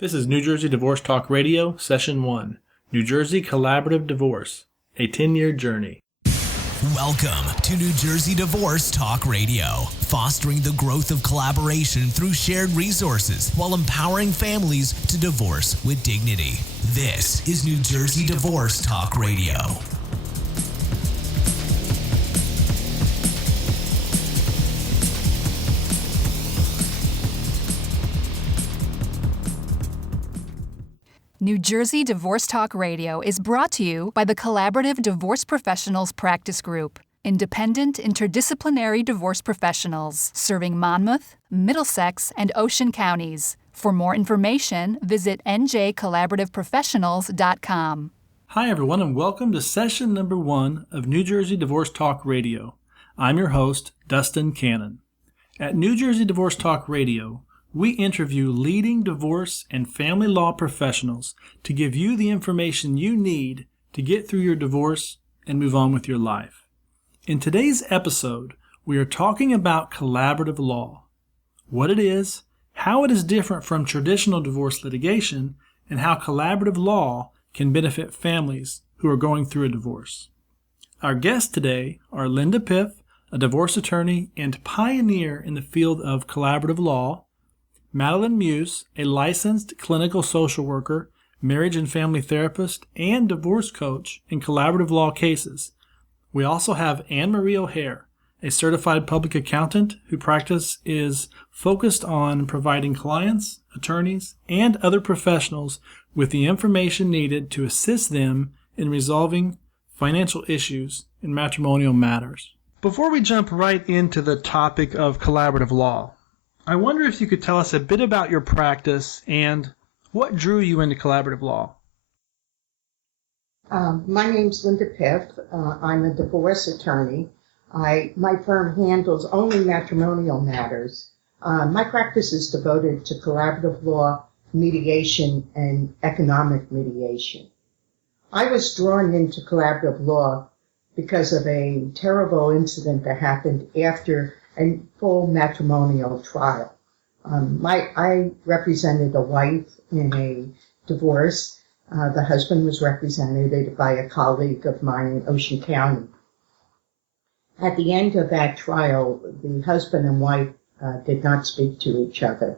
This is New Jersey Divorce Talk Radio, Session 1, New Jersey Collaborative Divorce, a 10-year journey. Welcome to New Jersey Divorce Talk Radio, fostering the growth of collaboration through shared resources while empowering families to divorce with dignity. This is New Jersey Divorce Talk Radio. New Jersey Divorce Talk Radio is brought to you by the Collaborative Divorce Professionals Practice Group, independent interdisciplinary divorce professionals serving Monmouth, Middlesex, and Ocean counties. For more information, visit njcollaborativeprofessionals.com. Hi, everyone, and welcome to Session Number 1 of New Jersey Divorce Talk Radio. I'm your host, Dustin Cannon. At New Jersey Divorce Talk Radio, we interview leading divorce and family law professionals to give you the information you need to get through your divorce and move on with your life. In today's episode, we are talking about collaborative law, what it is, how it is different from traditional divorce litigation, and how collaborative law can benefit families who are going through a divorce. Our guests today are Linda Piff, a divorce attorney and pioneer in the field of collaborative law, Madeline Muse, a licensed clinical social worker, marriage and family therapist, and divorce coach in collaborative law cases. We also have Anne Marie O'Hare, a certified public accountant whose practice is focused on providing clients, attorneys, and other professionals with the information needed to assist them in resolving financial issues in matrimonial matters. Before we jump right into the topic of collaborative law, I wonder if you could tell us a bit about your practice and what drew you into collaborative law. My name's Linda Piff. I'm a divorce attorney. My firm handles only matrimonial matters. My practice is devoted to collaborative law, mediation, and economic mediation. I was drawn into collaborative law because of a terrible incident that happened after a full matrimonial trial. I represented a wife in a divorce. The husband was represented by a colleague of mine in Ocean County. At the end of that trial, the husband and wife did not speak to each other.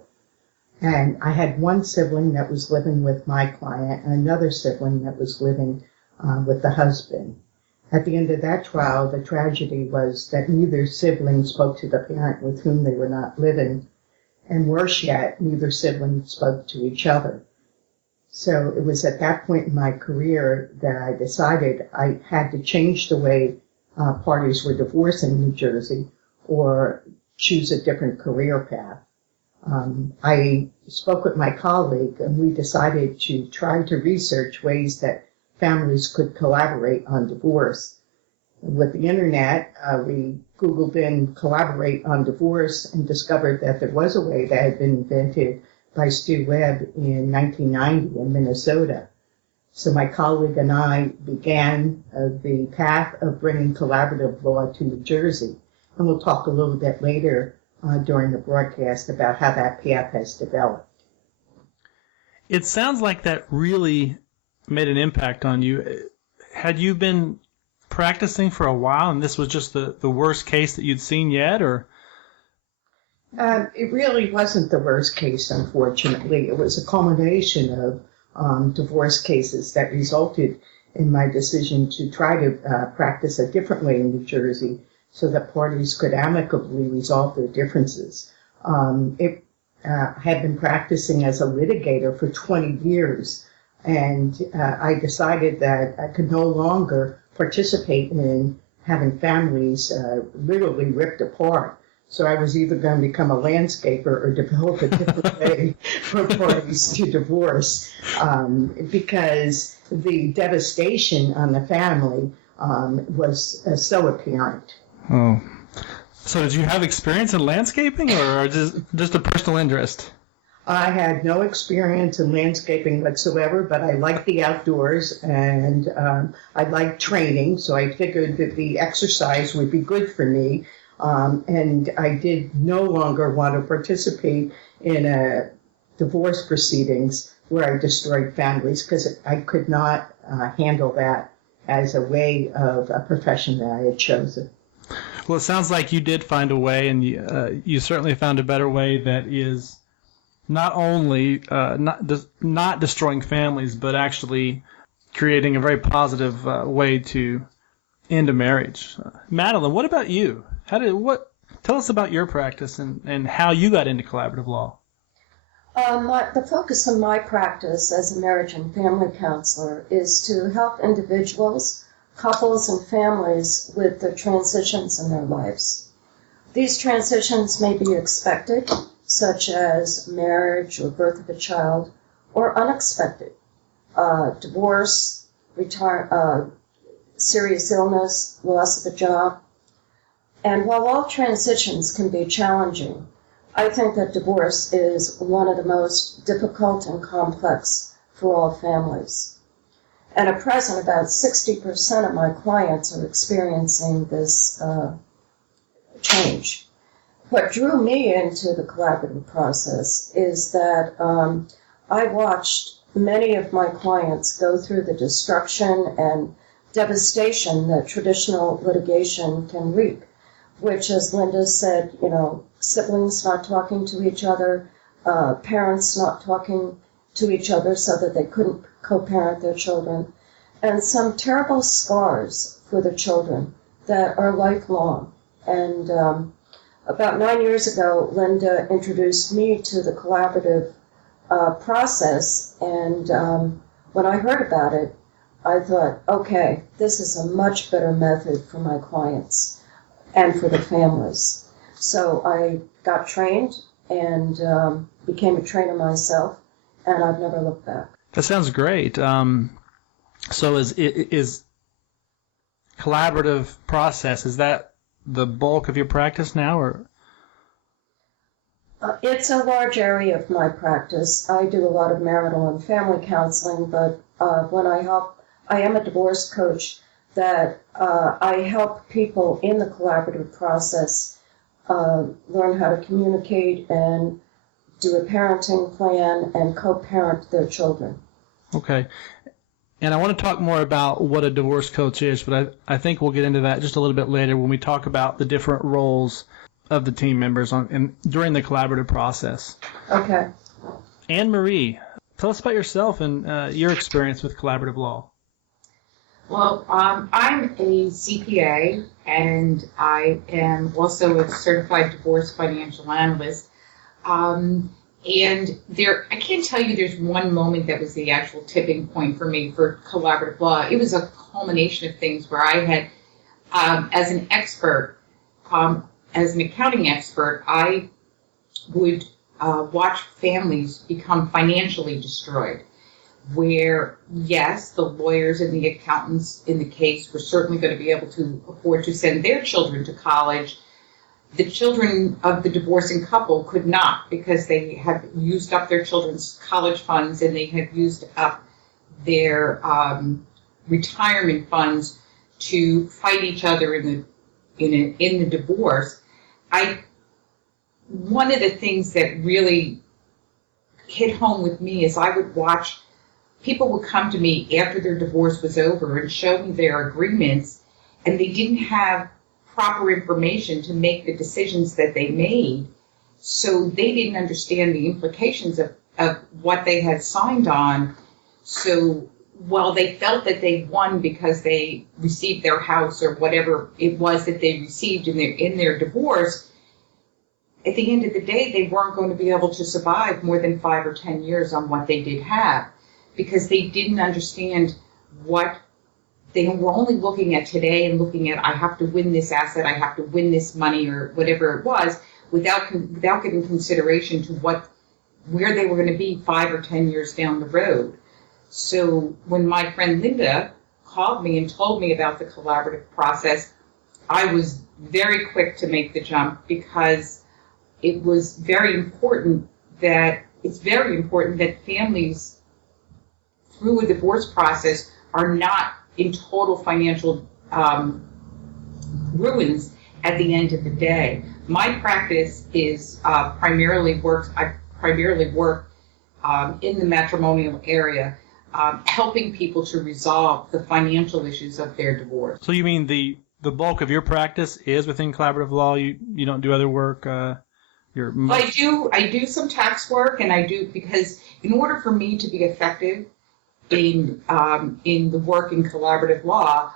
And I had one sibling that was living with my client and another sibling that was living with the husband. At the end of that trial, the tragedy was that neither sibling spoke to the parent with whom they were not living, and worse yet, neither sibling spoke to each other. So it was at that point in my career that I decided I had to change the way parties were divorced in New Jersey or choose a different career path. I spoke with my colleague, and we decided to try to research ways that families could collaborate on divorce. With the internet, we Googled in collaborate on divorce and discovered that there was a way that had been invented by Stu Webb in 1990 in Minnesota. So my colleague and I began the path of bringing collaborative law to New Jersey. And we'll talk a little bit later during the broadcast about how that path has developed. It sounds like that really made an impact on you. Had you been practicing for a while and this was just the worst case that you'd seen yet, or? It really wasn't the worst case, unfortunately. It was a culmination of divorce cases that resulted in my decision to try to practice a different way in New Jersey so that parties could amicably resolve their differences. I had been practicing as a litigator for 20 years. And I decided that I could no longer participate in having families literally ripped apart. So I was either going to become a landscaper or develop a different way for parties to divorce, because the devastation on the family was so apparent. Oh. So did you have experience in landscaping or just a personal interest? I had no experience in landscaping whatsoever, but I liked the outdoors and I liked training, so I figured that the exercise would be good for me. And I did no longer want to participate in a divorce proceedings where I destroyed families because I could not handle that as a way of a profession that I had chosen. Well, it sounds like you did find a way, and you certainly found a better way that is not only not destroying families, but actually creating a very positive way to end a marriage. Madeline, what about you? Tell us about your practice and how you got into collaborative law. The focus of my practice as a marriage and family counselor is to help individuals, couples, and families with the transitions in their lives. These transitions may be expected, such as marriage or birth of a child, or unexpected, divorce, serious illness, loss of a job. And while all transitions can be challenging, I think that divorce is one of the most difficult and complex for all families. And at present, about 60% of my clients are experiencing this change. What drew me into the collaborative process is that I watched many of my clients go through the destruction and devastation that traditional litigation can reap, which, as Linda said, siblings not talking to each other, parents not talking to each other so that they couldn't co-parent their children, and some terrible scars for the children that are lifelong. And about 9 years ago, Linda introduced me to the collaborative process, and when I heard about it, I thought, okay, this is a much better method for my clients and for the families. So I got trained and became a trainer myself, and I've never looked back. That sounds great. So is collaborative process, is that the bulk of your practice now, or? It's a large area of my practice. I do a lot of marital and family counseling, but when I am a divorce coach that I help people in the collaborative process learn how to communicate and do a parenting plan and co-parent their children. Okay. And I want to talk more about what a divorce coach is, but I think we'll get into that just a little bit later when we talk about the different roles of the team members during the collaborative process. Okay. Anne-Marie, tell us about yourself and your experience with collaborative law. Well, I'm a CPA, and I am also a certified divorce financial analyst. And I can't tell you there's one moment that was the actual tipping point for me for collaborative law. It was a culmination of things where I had, as an expert, as an accounting expert, I would watch families become financially destroyed, where, yes, the lawyers and the accountants in the case were certainly going to be able to afford to send their children to college. The children of the divorcing couple could not, because they had used up their children's college funds and they had used up their retirement funds to fight each other in the divorce. One of the things that really hit home with me is I would watch people would come to me after their divorce was over and show me their agreements, and they didn't have proper information to make the decisions that they made. So they didn't understand the implications of what they had signed on. So while they felt that they won because they received their house or whatever it was that they received in their divorce, at the end of the day, they weren't going to be able to survive more than 5 or 10 years on what they did have, because they didn't understand what they were only looking at today and looking at, I have to win this asset, I have to win this money, or whatever it was, without giving consideration to where they were going to be 5 or 10 years down the road. So when my friend Linda called me and told me about the collaborative process, I was very quick to make the jump, because it was very important that families through a divorce process are not in total financial ruins at the end of the day. My practice is I primarily work in the matrimonial area, helping people to resolve the financial issues of their divorce. So you mean the bulk of your practice is within collaborative law? You don't do other work? Well, I do some tax work, and I do, because in order for me to be effective in the work in collaborative law,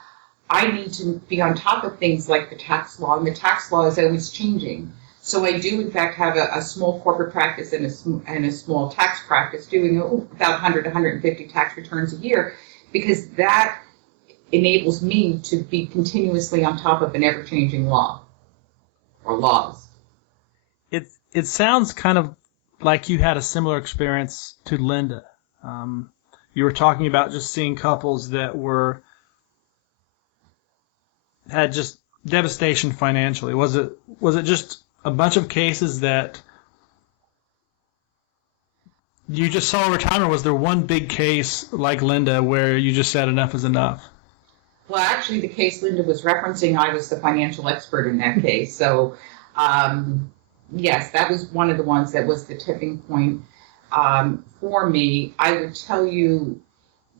I need to be on top of things like the tax law, and the tax law is always changing. So I do, in fact, have a small corporate practice and a small tax practice, doing about 100 to 150 tax returns a year, because that enables me to be continuously on top of an ever-changing law or laws. It sounds kind of like you had a similar experience to Linda. You were talking about just seeing couples that had just devastation financially. Was it just a bunch of cases that you just saw over time, or was there one big case like Linda where you just said enough is enough? Well, actually, the case Linda was referencing, I was the financial expert in that case. So, yes, that was one of the ones that was the tipping point for me. I would tell you,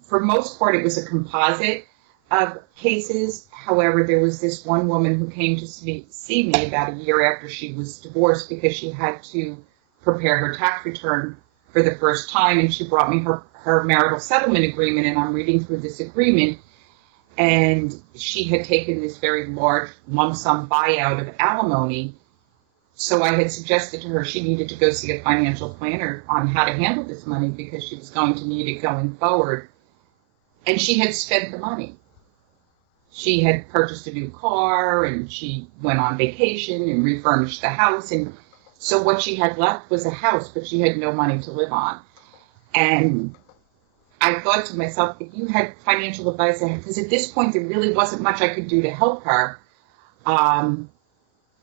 for most part, it was a composite of cases. However, there was this one woman who came to see me about a year after she was divorced because she had to prepare her tax return for the first time, and she brought me her marital settlement agreement, and I'm reading through this agreement, and she had taken this very large lump sum buyout of alimony. So I had suggested to her she needed to go see a financial planner on how to handle this money because she was going to need it going forward. And she had spent the money. She had purchased a new car, and she went on vacation and refurnished the house. And so what she had left was a house, but she had no money to live on. And I thought to myself, if you had financial advice, because at this point there really wasn't much I could do to help her.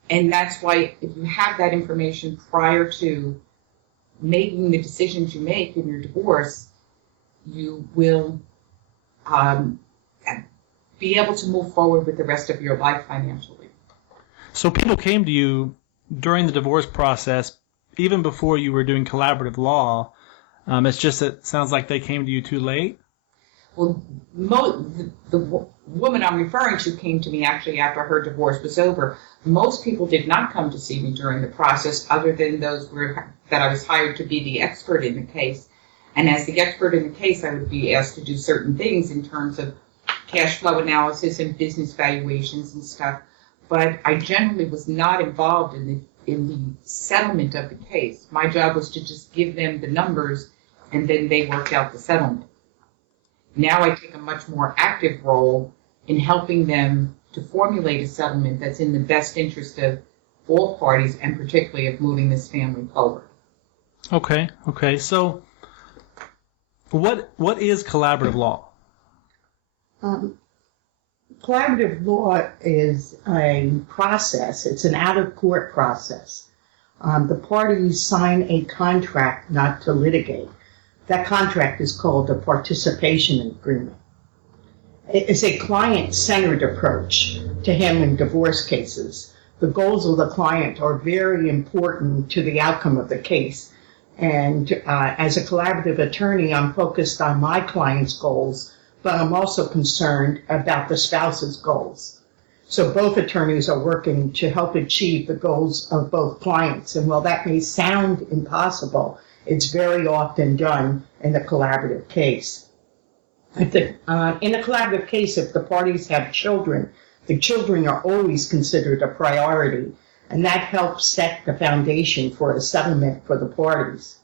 And that's why if you have that information prior to making the decisions you make in your divorce, you will be able to move forward with the rest of your life financially. So people came to you during the divorce process, even before you were doing collaborative law. It's just that it sounds like they came to you too late. Well, the woman I'm referring to came to me actually after her divorce was over. Most people did not come to see me during the process, other than those that I was hired to be the expert in the case. And as the expert in the case, I would be asked to do certain things in terms of cash flow analysis and business valuations and stuff. But I generally was not involved in the settlement of the case. My job was to just give them the numbers, and then they worked out the settlement. Now I take a much more active role in helping them to formulate a settlement that's in the best interest of all parties, and particularly of moving this family forward. Okay. So what is collaborative law? Collaborative law is a process. It's an out-of-court process. The parties sign a contract not to litigate. That contract is called a participation agreement. It's a client-centered approach to handling divorce cases. The goals of the client are very important to the outcome of the case. And as a collaborative attorney, I'm focused on my client's goals, but I'm also concerned about the spouse's goals. So both attorneys are working to help achieve the goals of both clients. And while that may sound impossible, it's very often done in a collaborative case. In a collaborative case, if the parties have children, the children are always considered a priority, and that helps set the foundation for a settlement for the parties.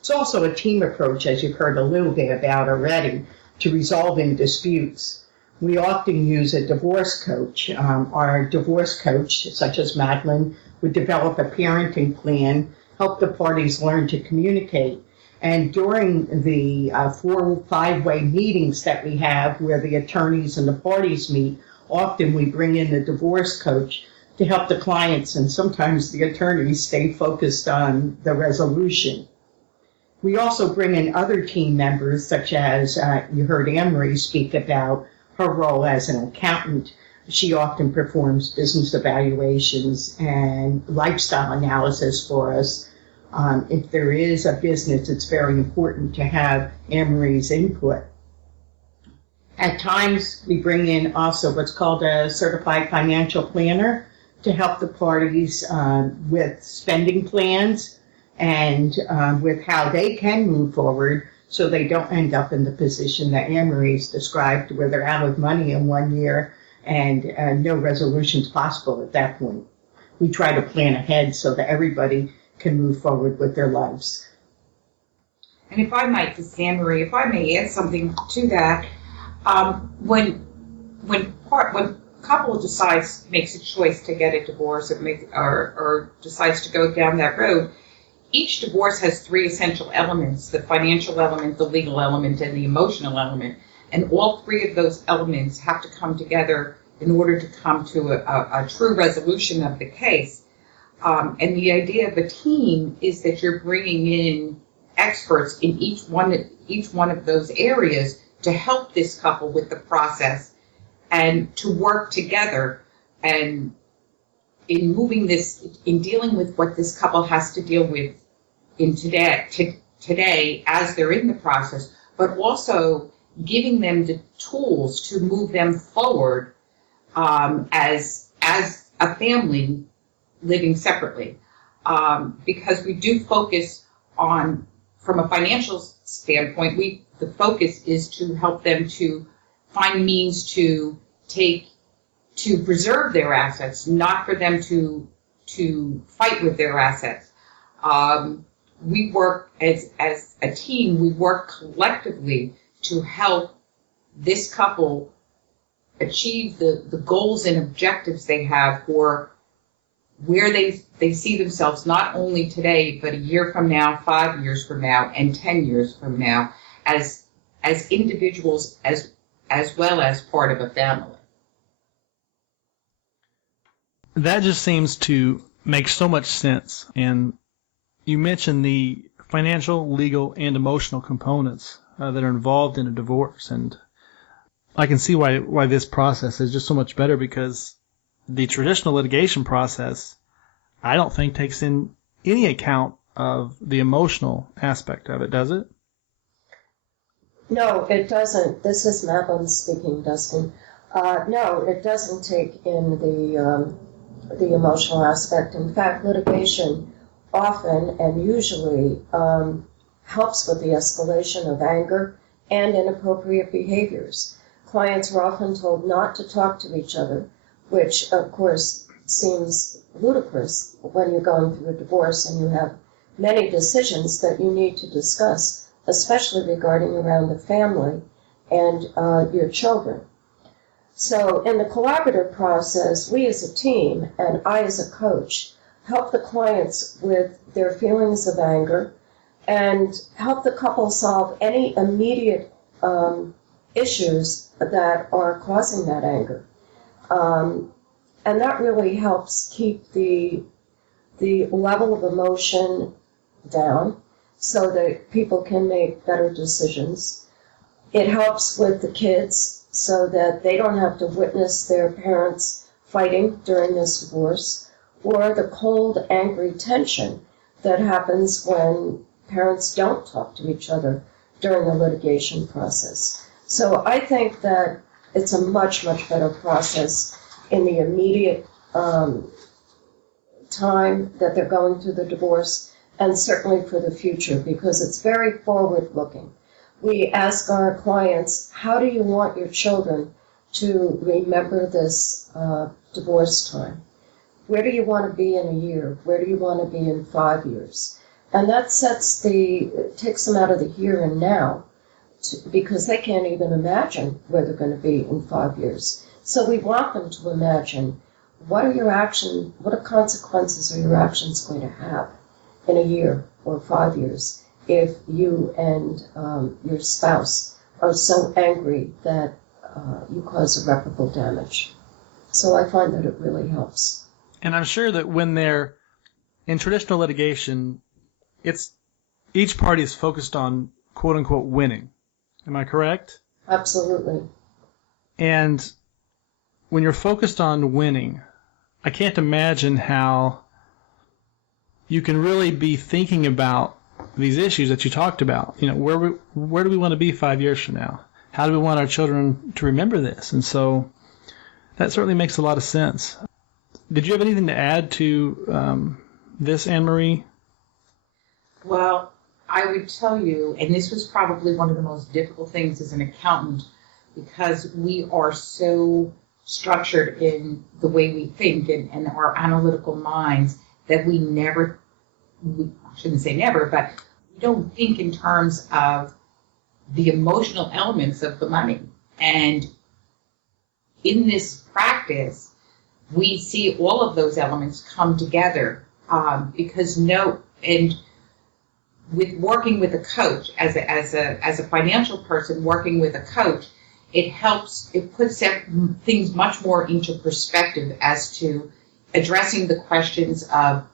It's also a team approach, as you've heard a little bit about already, to resolving disputes. We often use a divorce coach. Our divorce coach, such as Madeline, would develop a parenting plan, help the parties learn to communicate. And during the 4 or 5-way meetings that we have where the attorneys and the parties meet, often we bring in the divorce coach to help the clients and sometimes the attorneys stay focused on the resolution. We also bring in other team members, such as you heard Anne-Marie speak about her role as an accountant. She often performs business evaluations and lifestyle analysis for us. If there is a business, it's very important to have Anne-Marie's input. At times, we bring in also what's called a certified financial planner to help the parties with spending plans and with how they can move forward so they don't end up in the position that Anne-Marie's described, where they're out of money in 1 year and no resolutions possible at that point. We try to plan ahead so that everybody can move forward with their lives. And if I might, this is Anne-Marie, if I may add something to that, when a couple makes a choice to get a divorce or decides to go down that road, each divorce has three essential elements: the financial element, the legal element, and the emotional element. And all three of those elements have to come together in order to come to a true resolution of the case. And the idea of a team is that you're bringing in experts in each one of those areas to help this couple with the process and to work together and in dealing with what this couple has to deal with in today as they're in the process, but also giving them the tools to move them forward as a family living separately. Because we do focus on, from a financial standpoint, the focus is to help them to find means to preserve their assets, not for them to fight with their assets. We work as a team, we work collectively to help this couple achieve the goals and objectives they have for where they see themselves, not only today, but a year from now, 5 years from now, and 10 years from now, as individuals as well as part of a family. That just seems to make so much sense. And you mentioned the financial, legal, and emotional components that are involved in a divorce. And I can see why this process is just so much better, because the traditional litigation process, I don't think, takes in any account of the emotional aspect of it, does it? No, it doesn't. This is Madeline speaking, Dustin. No, it doesn't take in the emotional aspect. In fact, litigation often and usually helps with the escalation of anger and inappropriate behaviors. Clients are often told not to talk to each other, which of course seems ludicrous when you're going through a divorce and you have many decisions that you need to discuss, especially regarding around the family and your children. So in the collaborative process, we as a team and I as a coach help the clients with their feelings of anger and help the couple solve any immediate issues that are causing that anger. And that really helps keep the level of emotion down so that people can make better decisions. It helps with the kids so that they don't have to witness their parents fighting during this divorce, or the cold, angry tension that happens when parents don't talk to each other during the litigation process. So I think that it's a much, much better process in the immediate time that they're going through the divorce, and certainly for the future, because it's very forward-looking. We ask our clients, how do you want your children to remember this divorce time? Where do you want to be in a year? Where do you want to be in 5 years? And that takes them out of the here and now, because they can't even imagine where they're going to be in 5 years. So we want them to imagine, what are consequences are your actions going to have in a year or 5 years if you and your spouse are so angry that you cause irreparable damage. So I find that it really helps. And I'm sure that when they're in traditional litigation, each party is focused on quote unquote winning. Am I correct? Absolutely. And when you're focused on winning, I can't imagine how you can really be thinking about these issues that you talked about. Where do we want to be 5 years from now? How do we want our children to remember this? And so that certainly makes a lot of sense. Did you have anything to add to this, Anne-Marie? Well, I would tell you, and this was probably one of the most difficult things as an accountant, because we are so structured in the way we think and our analytical minds that I shouldn't say never, but we don't think in terms of the emotional elements of the money. And in this practice, we see all of those elements come together with working with a coach, as a financial person working with a coach, it puts things much more into perspective as to addressing the questions of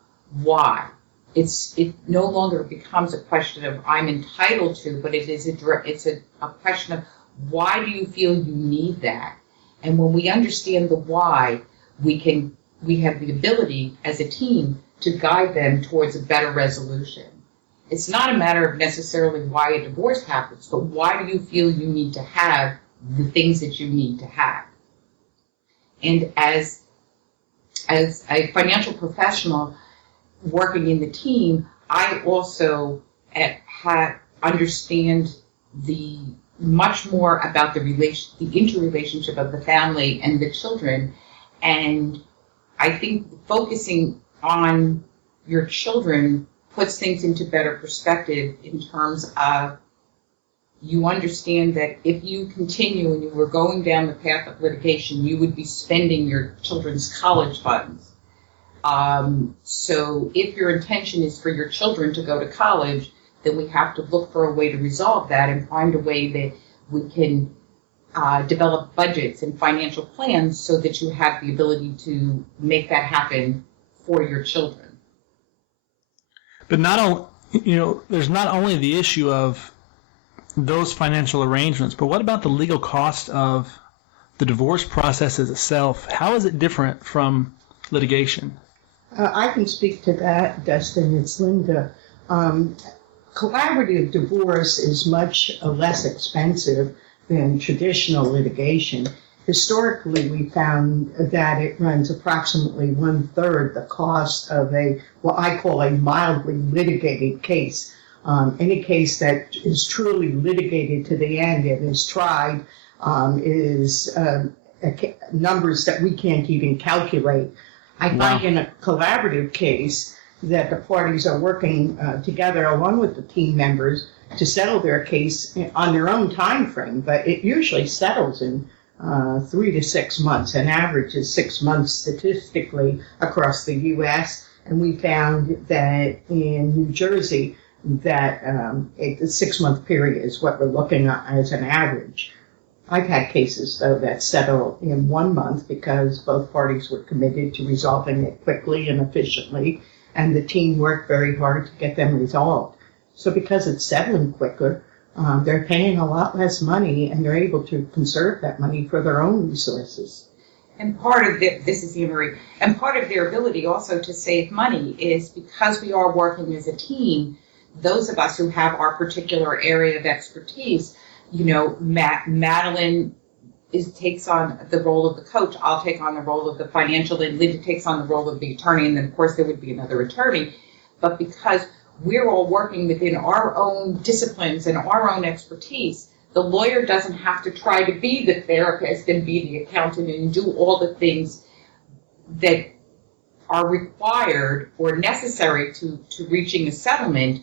why. It no longer becomes a question of I'm entitled to, but it's a question of why do you feel you need that? And when we understand the why, we have the ability as a team to guide them towards a better resolution. It's not a matter of necessarily why a divorce happens, but why do you feel you need to have the things that you need to have? And as a financial professional working in the team, I also understand much more about the interrelationship of the family and the children. And I think focusing on your children puts things into better perspective in terms of you understand that if you continue and you were going down the path of litigation, you would be spending your children's college funds. So if your intention is for your children to go to college, then we have to look for a way to resolve that and find a way that we can develop budgets and financial plans so that you have the ability to make that happen for your children. But there's not only the issue of those financial arrangements, but what about the legal cost of the divorce process itself? How is it different from litigation? I can speak to that, Dustin. It's Linda. Collaborative divorce is much less expensive than traditional litigation. Historically, we found that it runs approximately 1/3 the cost of what I call a mildly litigated case. Any case that is truly litigated to the end and is tried is numbers that we can't even calculate. I find in a collaborative case that the parties are working together along with the team members to settle their case on their own time frame, but it usually settles in 3 to 6 months. An average is 6 months statistically across the U.S., and we found that in New Jersey that a 6-month period is what we're looking at as an average. I've had cases, though, that settle in 1 month because both parties were committed to resolving it quickly and efficiently, and the team worked very hard to get them resolved. So because it's settling quicker, they're paying a lot less money, and they're able to conserve that money for their own resources. And part of this is Anne-Marie, and part of their ability also to save money is because we are working as a team, those of us who have our particular area of expertise, Madeline takes on the role of the coach, I'll take on the role of the financial, and Linda takes on the role of the attorney, and then of course there would be another attorney. But because we're all working within our own disciplines and our own expertise, the lawyer doesn't have to try to be the therapist and be the accountant and do all the things that are required or necessary to reaching a settlement,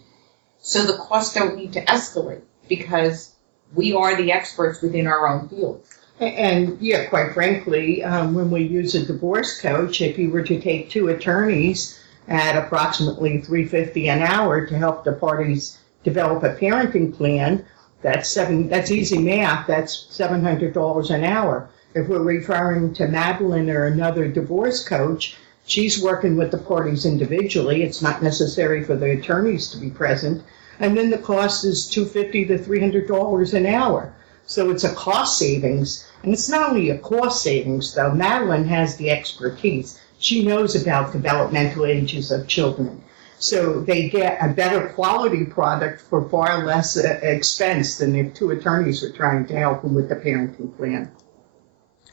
so the costs don't need to escalate because we are the experts within our own field. And yeah, quite frankly, when we use a divorce coach, if you were to take 2 attorneys at approximately $3.50 an hour to help the parties develop a parenting plan, that's easy math. That's $700 an hour. If we're referring to Madeline or another divorce coach, she's working with the parties individually. It's not necessary for the attorneys to be present. And then the cost is $250 to $300 an hour. So it's a cost savings. And it's not only a cost savings, though. Madeline has the expertise. She knows about developmental ages of children. So they get a better quality product for far less expense than if two attorneys are trying to help them with the parenting plan.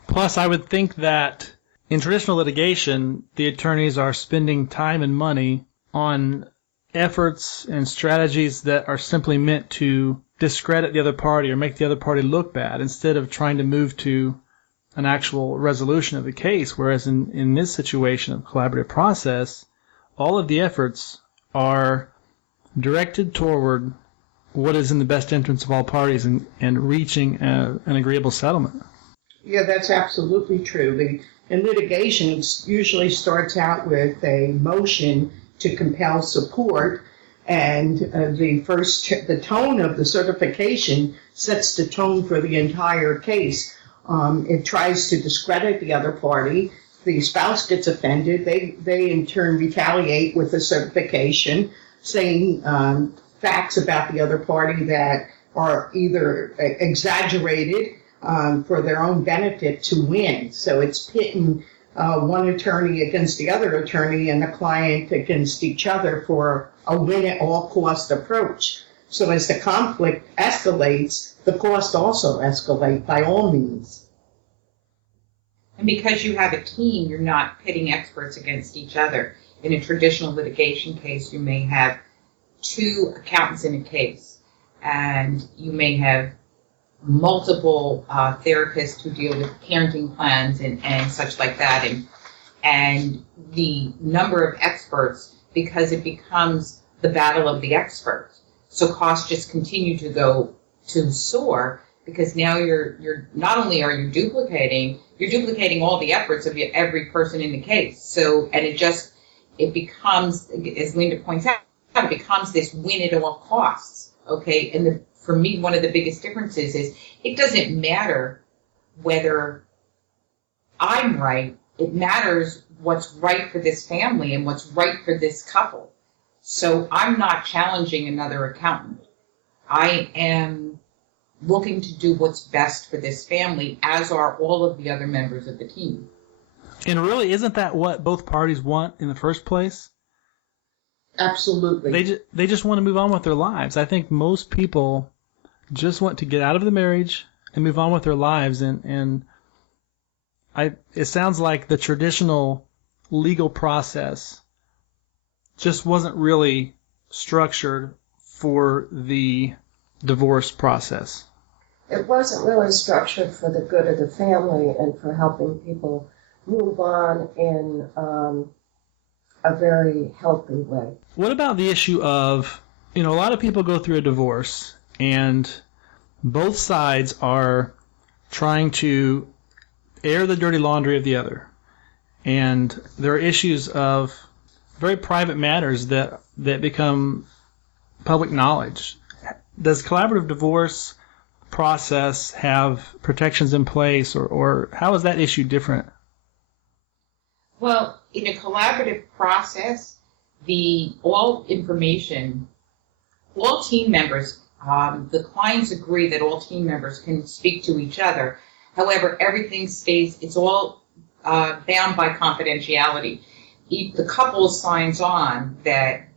Plus, I would think that in traditional litigation, the attorneys are spending time and money on efforts and strategies that are simply meant to discredit the other party or make the other party look bad instead of trying to move to an actual resolution of the case. Whereas in this situation of collaborative process, all of the efforts are directed toward what is in the best interest of all parties and reaching an agreeable settlement. Yeah, that's absolutely true. In litigation, it usually starts out with a motion to compel support, and the tone of the certification sets the tone for the entire case. It tries to discredit the other party. The spouse gets offended. They in turn retaliate with a certification, saying facts about the other party that are either exaggerated for their own benefit to win. So it's pitting one attorney against the other attorney and the client against each other for a win-at-all-cost approach. So as the conflict escalates, the costs also escalate by all means. And because you have a team, you're not pitting experts against each other. In a traditional litigation case, you may have two accountants in a case, and you may have multiple therapists who deal with parenting plans and such like that, and the number of experts, because it becomes the battle of the experts. So costs just continue to soar, because now you're not only are you duplicating, you're duplicating all the efforts of every person in the case. So, and it becomes, as Linda points out, it becomes this win at all costs. Okay, and for me, one of the biggest differences is it doesn't matter whether I'm right. It matters what's right for this family and what's right for this couple. So I'm not challenging another accountant. I am looking to do what's best for this family, as are all of the other members of the team. And really, isn't that what both parties want in the first place? Absolutely. They just want to move on with their lives. I think most people just want to get out of the marriage and move on with their lives. And it sounds like the traditional legal process just wasn't really structured for the divorce process. It wasn't really structured for the good of the family and for helping people move on in a very healthy way. What about the issue of, a lot of people go through a divorce and both sides are trying to air the dirty laundry of the other. And there are issues of very private matters that become public knowledge. Does collaborative divorce process have protections in place, or how is that issue different? Well, in a collaborative process, all team members, the clients agree that all team members can speak to each other. However, everything stays, it's all bound by confidentiality. The couple signs on that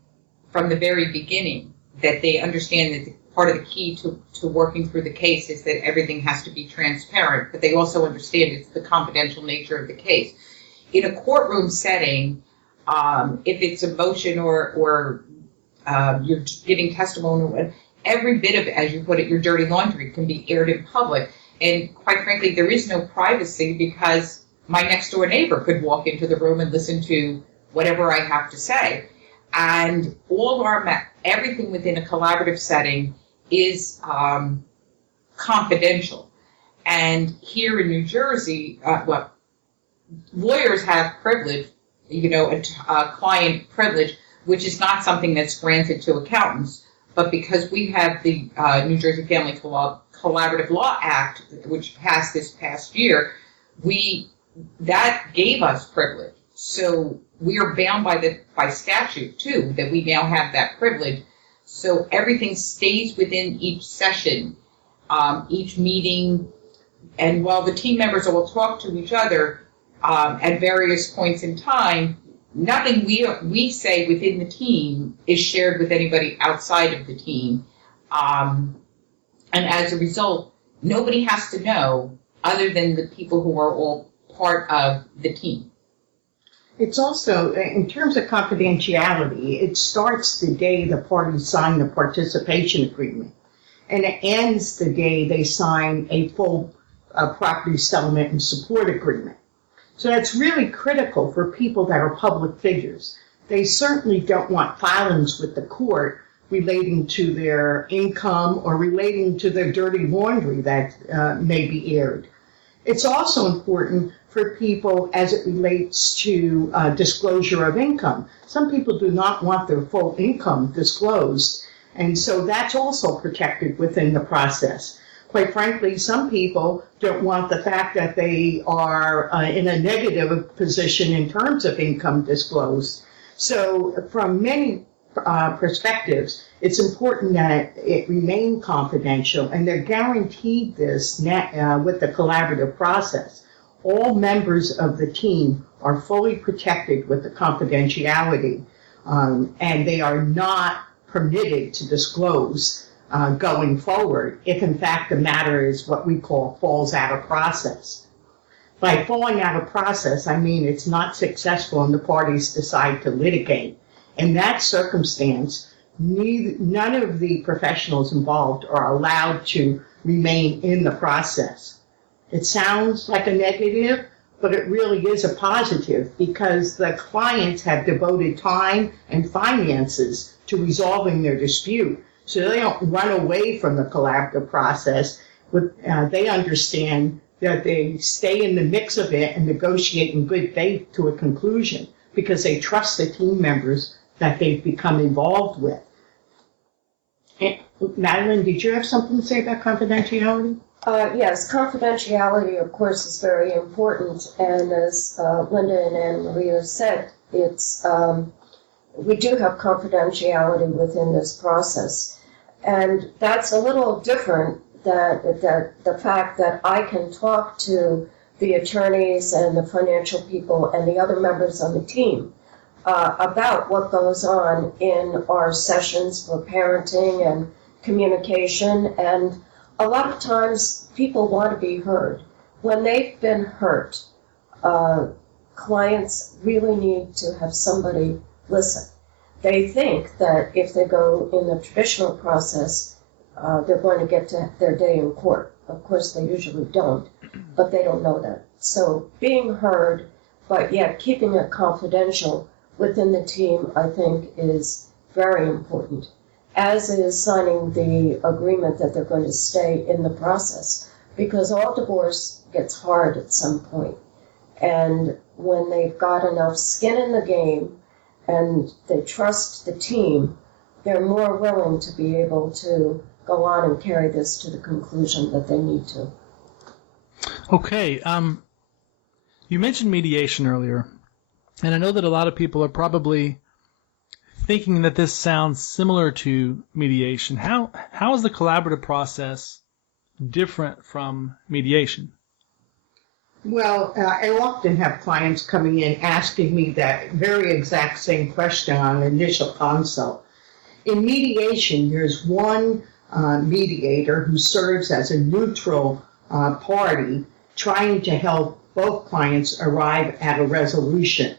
from the very beginning, that they understand that part of the key to working through the case is that everything has to be transparent, but they also understand it's the confidential nature of the case. In a courtroom setting, if it's a motion or you're giving testimony, every bit of, as you put it, your dirty laundry can be aired in public. And quite frankly, there is no privacy, because my next door neighbor could walk into the room and listen to whatever I have to say. And everything within a collaborative setting is confidential. And here in New Jersey, lawyers have privilege, a client privilege, which is not something that's granted to accountants. But because we have the New Jersey Family Collaborative Law Act, which passed this past year, that gave us privilege. So we are bound by statute too, that we now have that privilege. So everything stays within each session, each meeting, and while the team members will talk to each other at various points in time, nothing we say within the team is shared with anybody outside of the team. And as a result, nobody has to know other than the people who are all part of the team. It's also, in terms of confidentiality, it starts the day the parties sign the participation agreement, and it ends the day they sign a full property settlement and support agreement. So that's really critical for people that are public figures. They certainly don't want filings with the court relating to their income or relating to their dirty laundry that may be aired. It's also important for people as it relates to disclosure of income. Some people do not want their full income disclosed, and so that's also protected within the process. Quite frankly, some people don't want the fact that they are in a negative position in terms of income disclosed. So from many perspectives, it's important that it remain confidential, and they're guaranteed this with the collaborative process. All members of the team are fully protected with the confidentiality, and they are not permitted to disclose going forward if in fact the matter is what we call falls out of process. By falling out of process, I mean it's not successful and the parties decide to litigate. In that circumstance, none of the professionals involved are allowed to remain in the process. It sounds like a negative, but it really is a positive because the clients have devoted time and finances to resolving their dispute. So they don't run away from the collaborative process. They understand that they stay in the mix of it and negotiate in good faith to a conclusion because they trust the team members that they've become involved with. And, Madeline, did you have something to say about confidentiality? Yes, confidentiality, of course, is very important. And as Linda and Anna Maria said, it's we do have confidentiality within this process. And that's a little different that the fact that I can talk to the attorneys and the financial people and the other members on the team about what goes on in our sessions for parenting and communication. And a lot of times people want to be heard. When they've been hurt, clients really need to have somebody listen. They think that if they go in the traditional process, they're going to get to their day in court. Of course, they usually don't, but they don't know that. So being heard, but yet keeping it confidential within the team, I think, is very important, as is signing the agreement that they're going to stay in the process, because all divorce gets hard at some point. And when they've got enough skin in the game and they trust the team, they're more willing to be able to go on and carry this to the conclusion that they need to. Okay. You mentioned mediation earlier, and I know that a lot of people are probably thinking that this sounds similar to mediation. How is the collaborative process different from mediation? Well, I often have clients coming in asking me that very exact same question on initial consult. In mediation, there's one mediator who serves as a neutral party trying to help both clients arrive at a resolution.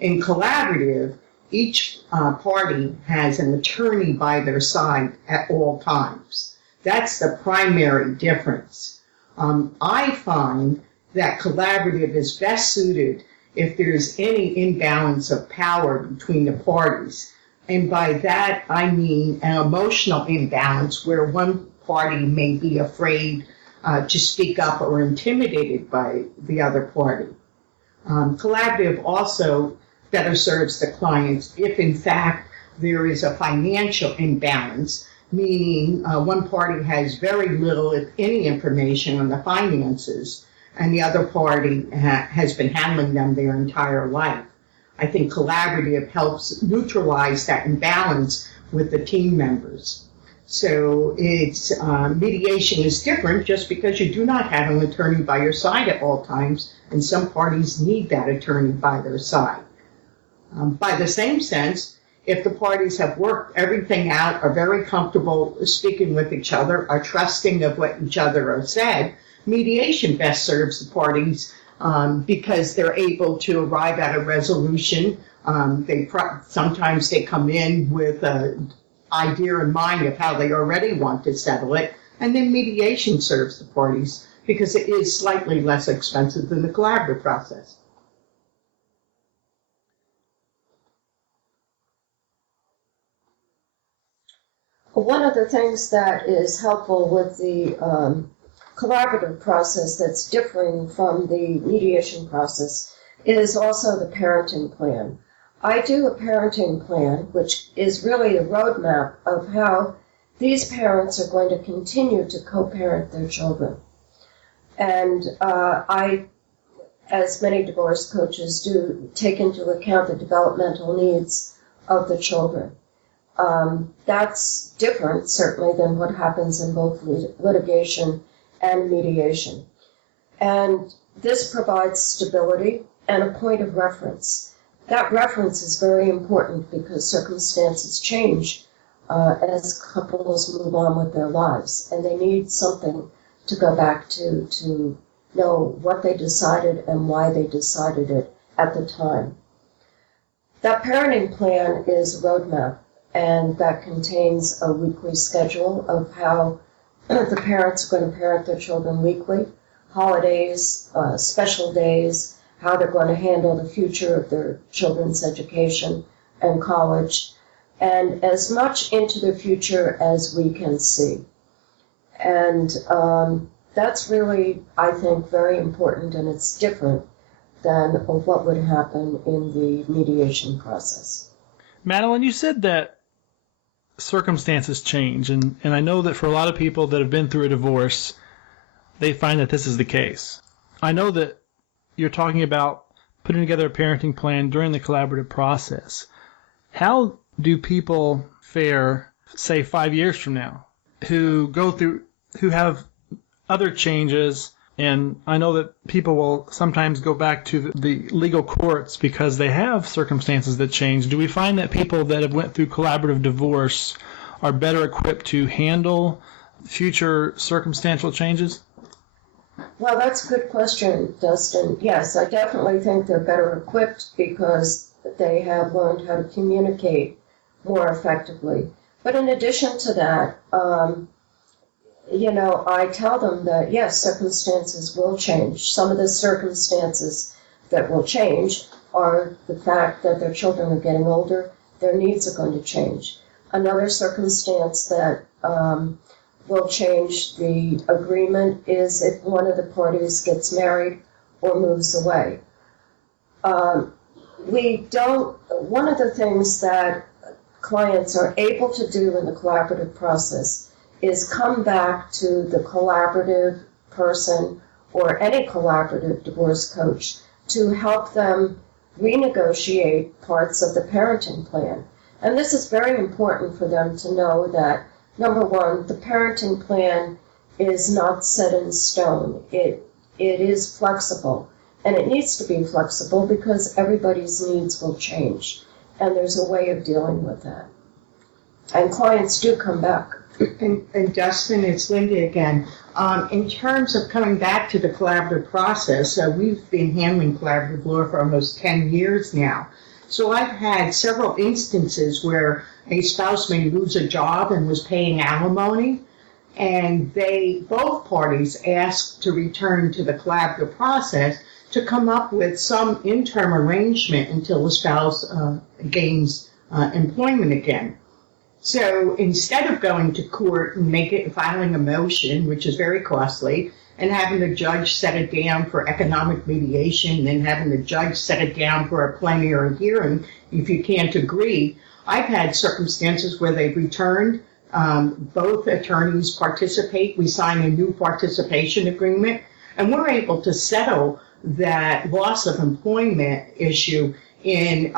In collaborative, each party has an attorney by their side at all times. That's the primary difference. I find that collaborative is best suited if there's any imbalance of power between the parties. And by that, I mean an emotional imbalance where one party may be afraid to speak up or intimidated by the other party. Collaborative also better serves the clients if, in fact, there is a financial imbalance, meaning one party has very little, if any, information on the finances, and the other party has been handling them their entire life. I think collaborative helps neutralize that imbalance with the team members. So it's mediation is different just because you do not have an attorney by your side at all times, and some parties need that attorney by their side. By the same sense, if the parties have worked everything out, are very comfortable speaking with each other, are trusting of what each other have said, mediation best serves the parties because they're able to arrive at a resolution. Sometimes they come in with an idea in mind of how they already want to settle it, and then mediation serves the parties because it is slightly less expensive than the collaborative process. One of the things that is helpful with the collaborative process that's differing from the mediation process is also the parenting plan. I do a parenting plan, which is really a roadmap of how these parents are going to continue to co-parent their children. And I, as many divorce coaches do, take into account the developmental needs of the children. That's different, certainly, than what happens in both litigation and mediation. And this provides stability and a point of reference. That reference is very important because circumstances change as couples move on with their lives, and they need something to go back to know what they decided and why they decided it at the time. That parenting plan is a roadmap, and that contains a weekly schedule of how the parents are going to parent their children weekly, holidays, special days, how they're going to handle the future of their children's education and college, and as much into the future as we can see. And that's really, I think, very important, and it's different than what would happen in the mediation process. Madeline, you said that circumstances change, and I know that for a lot of people that have been through a divorce, they find that this is the case. I know that you're talking about putting together a parenting plan during the collaborative process. How do people fare, say, 5 years from now, who have other changes? And I know that people will sometimes go back to the legal courts because they have circumstances that change. Do we find that people that have went through collaborative divorce are better equipped to handle future circumstantial changes? Well, that's a good question, Dustin. Yes, I definitely think they're better equipped because they have learned how to communicate more effectively. But in addition to that, I tell them that, yes, circumstances will change. Some of the circumstances that will change are the fact that their children are getting older, their needs are going to change. Another circumstance that will change the agreement is if one of the parties gets married or moves away. One of the things that clients are able to do in the collaborative process is come back to the collaborative person or any collaborative divorce coach to help them renegotiate parts of the parenting plan. And this is very important for them to know that, number one, the parenting plan is not set in stone. It is flexible, and it needs to be flexible because everybody's needs will change, and there's a way of dealing with that. And clients do come back. And Dustin, it's Linda again. In terms of coming back to the collaborative process, we've been handling collaborative law for almost 10 years now. So I've had several instances where a spouse may lose a job and was paying alimony, and both parties asked to return to the collaborative process to come up with some interim arrangement until the spouse gains employment again. So instead of going to court and filing a motion, which is very costly, and having the judge set it down for economic mediation, and then having the judge set it down for a plenary hearing if you can't agree, I've had circumstances where they've returned, both attorneys participate, we sign a new participation agreement, and we're able to settle that loss of employment issue in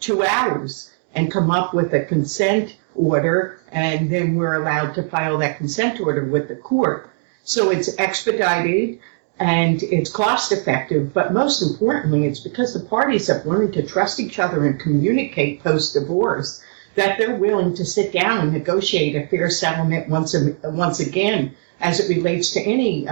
2 hours and come up with a consent order, and then we're allowed to file that consent order with the court. So it's expedited. and it's cost effective, but most importantly, it's because the parties have learned to trust each other and communicate post-divorce, that they're willing to sit down and negotiate a fair settlement once again as it relates to any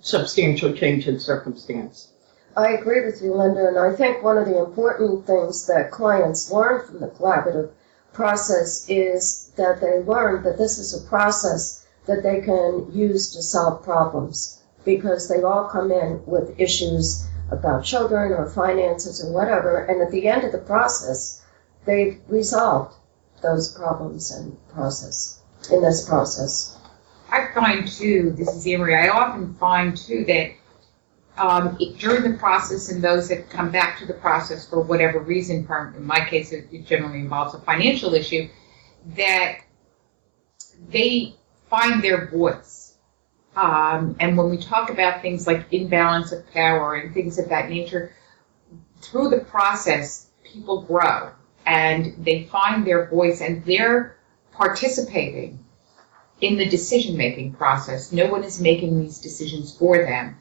substantial change in circumstance. I agree with you, Linda, and I think one of the important things that clients learn from the collaborative process is that they learn that this is a process that they can use to solve problems, because they all come in with issues about children or finances or whatever, and at the end of the process, they've resolved those problems in this process. I find too, this is Emery, I often find too that during the process, and those that come back to the process for whatever reason, in my case it generally involves a financial issue, that they find their voice. And when we talk about things like imbalance of power and things of that nature, through the process, people grow and they find their voice, and they're participating in the decision-making process. No one is making these decisions for them.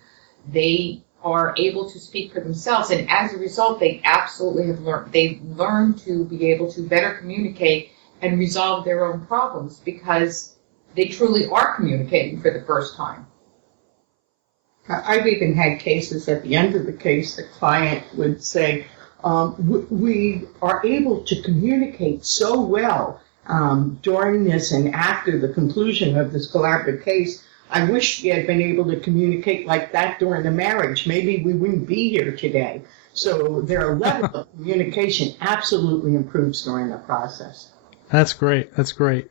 They are able to speak for themselves, and as a result, they absolutely have learned. They've learned to be able to better communicate and resolve their own problems because they truly are communicating for the first time. I've even had cases at the end of the case, the client would say, we are able to communicate so well during this and after the conclusion of this collaborative case. I wish we had been able to communicate like that during the marriage. Maybe we wouldn't be here today. So their level of communication absolutely improves during the process. That's great. That's great.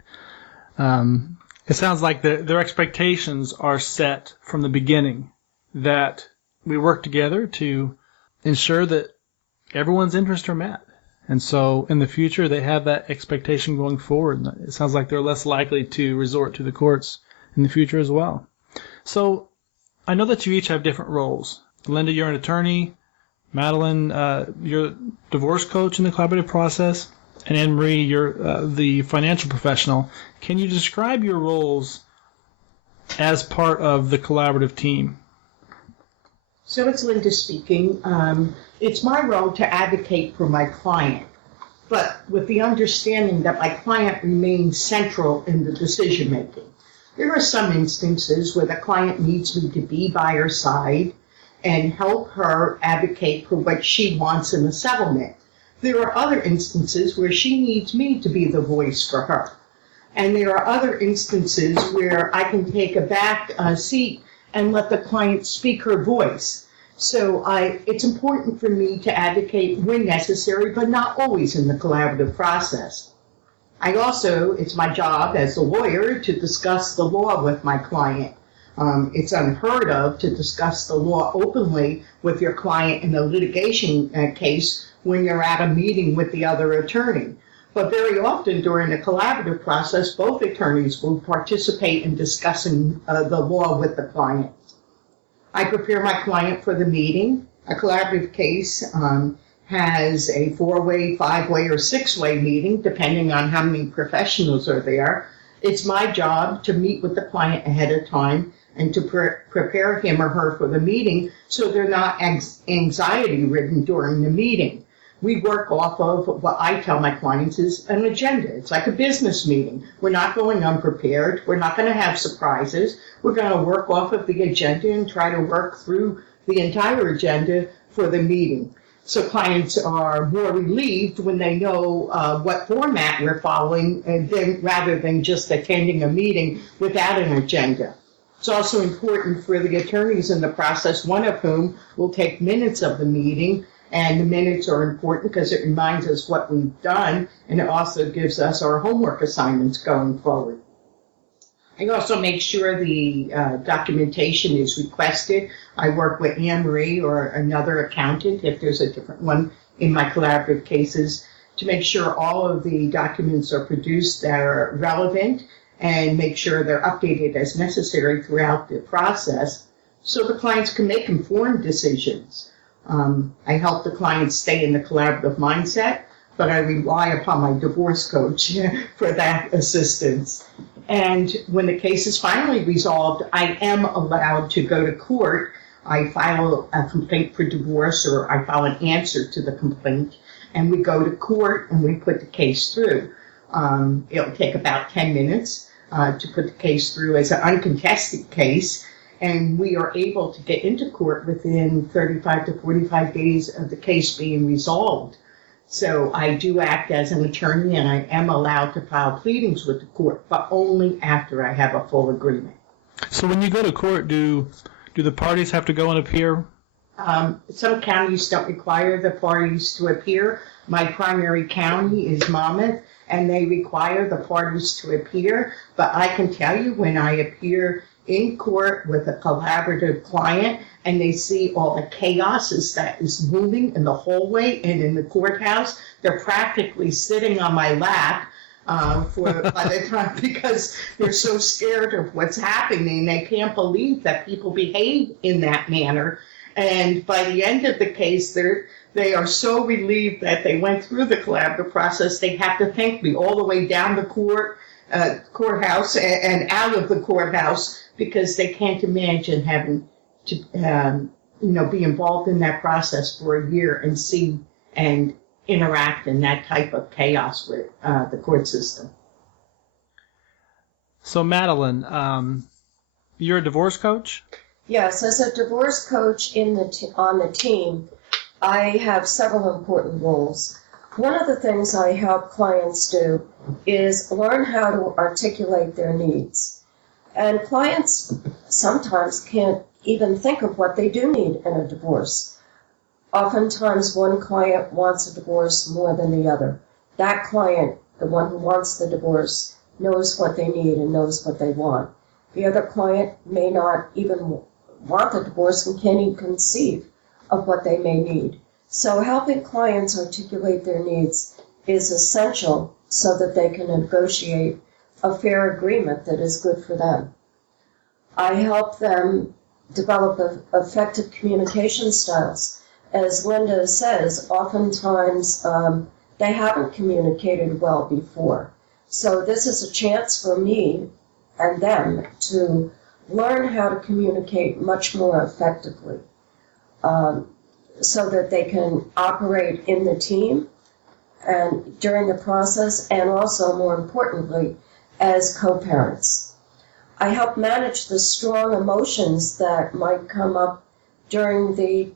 It sounds like their expectations are set from the beginning, that we work together to ensure that everyone's interests are met. And so in the future, they have that expectation going forward. It sounds like they're less likely to resort to the courts in the future as well. So I know that you each have different roles. Linda, you're an attorney. Madeline, you're a divorce coach in the collaborative process. And Anne-Marie, you're the financial professional. Can you describe your roles as part of the collaborative team? So it's Linda speaking. It's my role to advocate for my client, but with the understanding that my client remains central in the decision making. There are some instances where the client needs me to be by her side and help her advocate for what she wants in the settlement. There are other instances where she needs me to be the voice for her. And there are other instances where I can take a back seat and let the client speak her voice. So it's important for me to advocate when necessary, but not always in the collaborative process. It's my job as a lawyer to discuss the law with my client. It's unheard of to discuss the law openly with your client in a litigation case when you're at a meeting with the other attorney. But very often during the collaborative process, both attorneys will participate in discussing the law with the client. I prepare my client for the meeting. A collaborative case has a 4-way, 5-way, or 6-way meeting, depending on how many professionals are there. It's my job to meet with the client ahead of time and to prepare him or her for the meeting so they're not anxiety-ridden during the meeting. We work off of what I tell my clients is an agenda. It's like a business meeting. We're not going unprepared. We're not going to have surprises. We're going to work off of the agenda and try to work through the entire agenda for the meeting. So clients are more relieved when they know what format we're following rather than just attending a meeting without an agenda. It's also important for the attorneys in the process, one of whom will take minutes of the meeting. And the minutes are important because it reminds us what we've done, and it also gives us our homework assignments going forward. I also make sure the documentation is requested. I work with Anne-Marie or another accountant, if there's a different one in my collaborative cases, to make sure all of the documents are produced that are relevant and make sure they're updated as necessary throughout the process so the clients can make informed decisions. I help the clients stay in the collaborative mindset, but I rely upon my divorce coach for that assistance. And when the case is finally resolved, I am allowed to go to court I file a complaint for divorce, or I file an answer to the complaint, and we go to court and we put the case through. It'll take about 10 minutes to put the case through as an uncontested case, and we are able to get into court within 35 to 45 days of the case being resolved. So I do act as an attorney, and I am allowed to file pleadings with the court, but only after I have a full agreement. So when you go to court, do the parties have to go and appear? Some counties don't require the parties to appear. My primary county is Monmouth, and they require the parties to appear. But I can tell you, when I appear in court with a collaborative client and they see all the chaos that is moving in the hallway and in the courthouse, they're practically sitting on my lap by the time, because they're so scared of what's happening. They can't believe that people behave in that manner. And by the end of the case, they are so relieved that they went through the collaborative process. They have to thank me all the way down the courthouse and out of the courthouse, because they can't imagine having to be involved in that process for a year and see and interact in that type of chaos with the court system. So Madeline, you're a divorce coach? Yes, as a divorce coach on the team, I have several important roles. One of the things I help clients do is learn how to articulate their needs. And clients sometimes can't even think of what they do need in a divorce. Oftentimes, one client wants a divorce more than the other. That client, the one who wants the divorce, knows what they need and knows what they want. The other client may not even want the divorce and can't even conceive of what they may need. So helping clients articulate their needs is essential so that they can negotiate a fair agreement that is good for them. I help them develop effective communication styles. As Linda says, oftentimes they haven't communicated well before. So this is a chance for me and them to learn how to communicate much more effectively, so that they can operate in the team and during the process, and also, more importantly, as co-parents. I help manage the strong emotions that might come up during the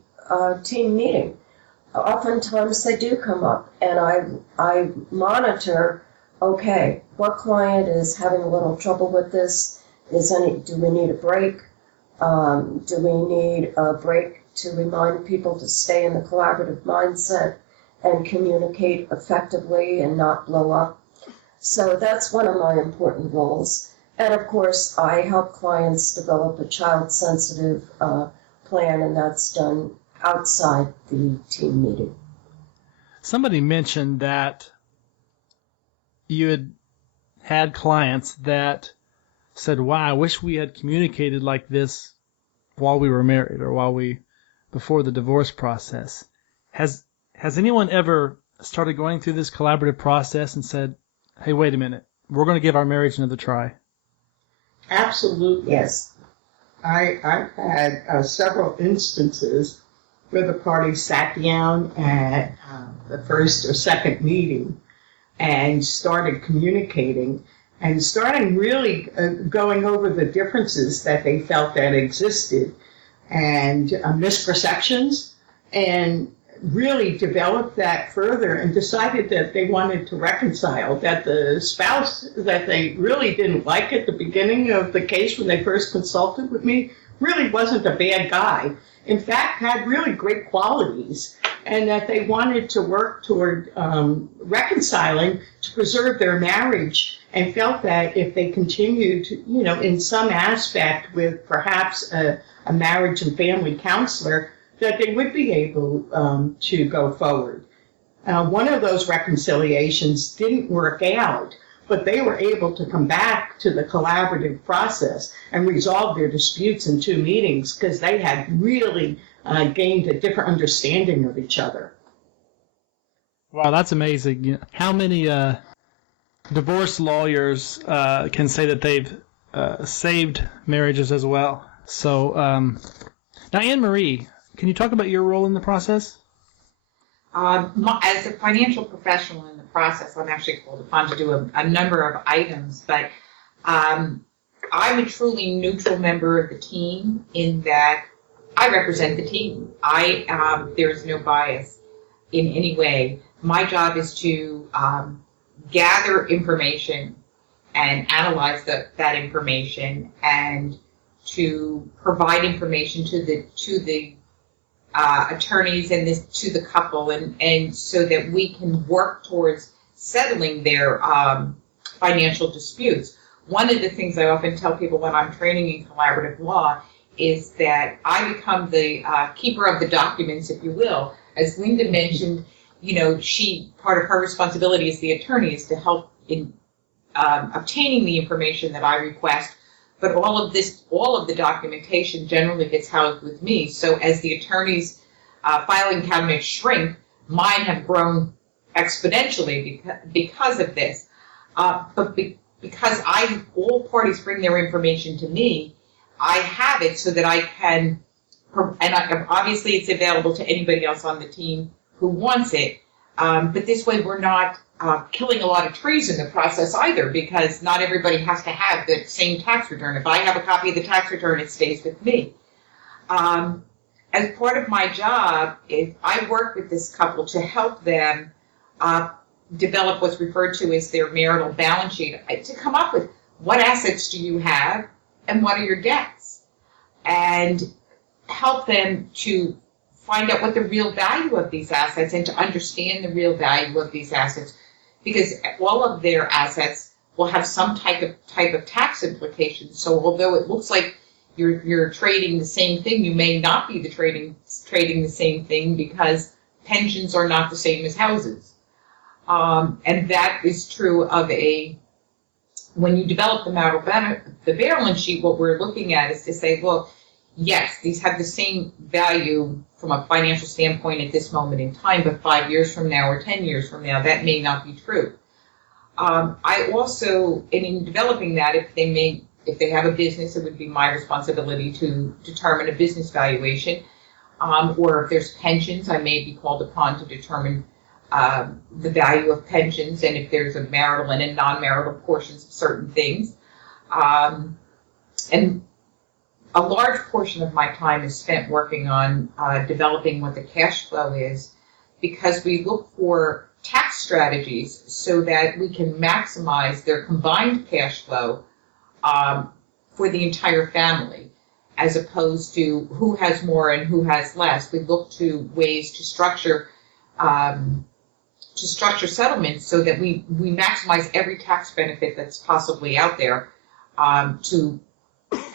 team meeting. Oftentimes they do come up, and I monitor, okay, what client is having a little trouble with this? Do we need a break? Do we need a break to remind people to stay in the collaborative mindset and communicate effectively and not blow up? So that's one of my important roles. And of course, I help clients develop a child-sensitive plan, and that's done outside the team meeting. Somebody mentioned that you had clients that said, wow, I wish we had communicated like this while we were married, or before the divorce process. Has anyone ever started going through this collaborative process and said, hey, wait a minute, we're going to give our marriage another try? Absolutely. Yes. I've had several instances where the parties sat down at the first or second meeting and started communicating and starting really going over the differences that they felt that existed and misperceptions, and really developed that further and decided that they wanted to reconcile, that the spouse that they really didn't like at the beginning of the case when they first consulted with me really wasn't a bad guy. In fact, had really great qualities, and that they wanted to work toward reconciling to preserve their marriage, and felt that if they continued, in some aspect with perhaps a marriage and family counselor, that they would be able to go forward. One of those reconciliations didn't work out, but they were able to come back to the collaborative process and resolve their disputes in 2 meetings because they had really gained a different understanding of each other. Wow, that's amazing. How many divorce lawyers can say that they've saved marriages as well? So Now, Anne Marie, can you talk about your role in the process? As a financial professional in the process, I'm actually called upon to do a number of items, but I'm a truly neutral member of the team in that I represent the team. There's no bias in any way. My job is to gather information and analyze that information and to provide information to the attorneys and to the couple, and so that we can work towards settling their financial disputes. One of the things I often tell people when I'm training in collaborative law is that I become the keeper of the documents, if you will. As Linda mentioned, part of her responsibility as the attorney is to help in obtaining the information that I request. But all of the documentation generally gets housed with me. So as the attorney's filing cabinets shrink, mine have grown exponentially because of this. Because all parties bring their information to me, I have it so that I can, obviously it's available to anybody else on the team who wants it. But this way we're not killing a lot of trees in the process either, because not everybody has to have the same tax return. If I have a copy of the tax return, it stays with me. As part of my job, I work with this couple to help them develop what's referred to as their marital balance sheet, to come up with what assets do you have and what are your debts, and help them to find out what the real value of these assets and to understand the real value of these assets, because all of their assets will have some type of tax implications. So although it looks like you're trading the same thing, you may not be trading the same thing, because pensions are not the same as houses. And that is true of when you develop the balance sheet, what we're looking at is to say, well, yes, these have the same value from a financial standpoint at this moment in time, but 5 years from now or 10 years from now, that may not be true. I also, in developing that, if they have a business, it would be my responsibility to determine a business valuation. Or if there's pensions, I may be called upon to determine the value of pensions, and if there's a marital and a non-marital portions of certain things. And a large portion of my time is spent working on developing what the cash flow is, because we look for tax strategies so that we can maximize their combined cash flow for the entire family, as opposed to who has more and who has less. We look to ways to structure settlements so that we maximize every tax benefit that's possibly out there to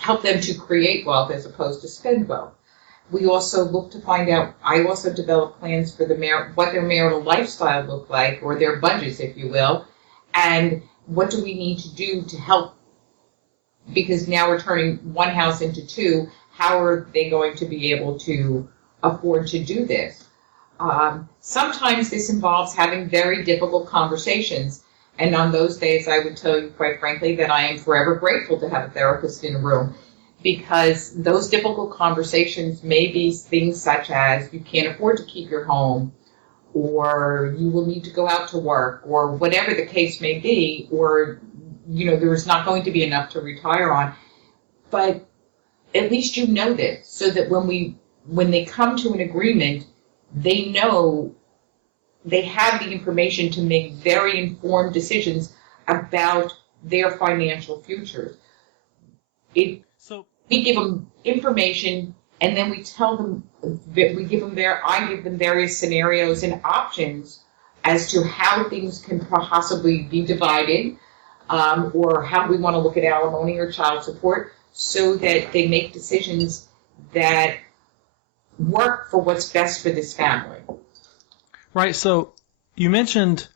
help them to create wealth as opposed to spend wealth. We also look to find out, I also develop plans for what their marital lifestyle look like, or their budgets, if you will, and what do we need to do to help, because now we're turning one house into two. How are they going to be able to afford to do this? Sometimes this involves having very difficult conversations. And on those days, I would tell you, quite frankly, that I am forever grateful to have a therapist in a room, because those difficult conversations may be things such as you can't afford to keep your home, or you will need to go out to work, or whatever the case may be, or there is not going to be enough to retire on. But at least you know this, so that when they come to an agreement, they know they have the information to make very informed decisions about their financial futures. We give them information, and then we tell them, I give them various scenarios and options as to how things can possibly be divided, or how we want to look at alimony or child support, so that they make decisions that work for what's best for this family. Right. So you mentioned,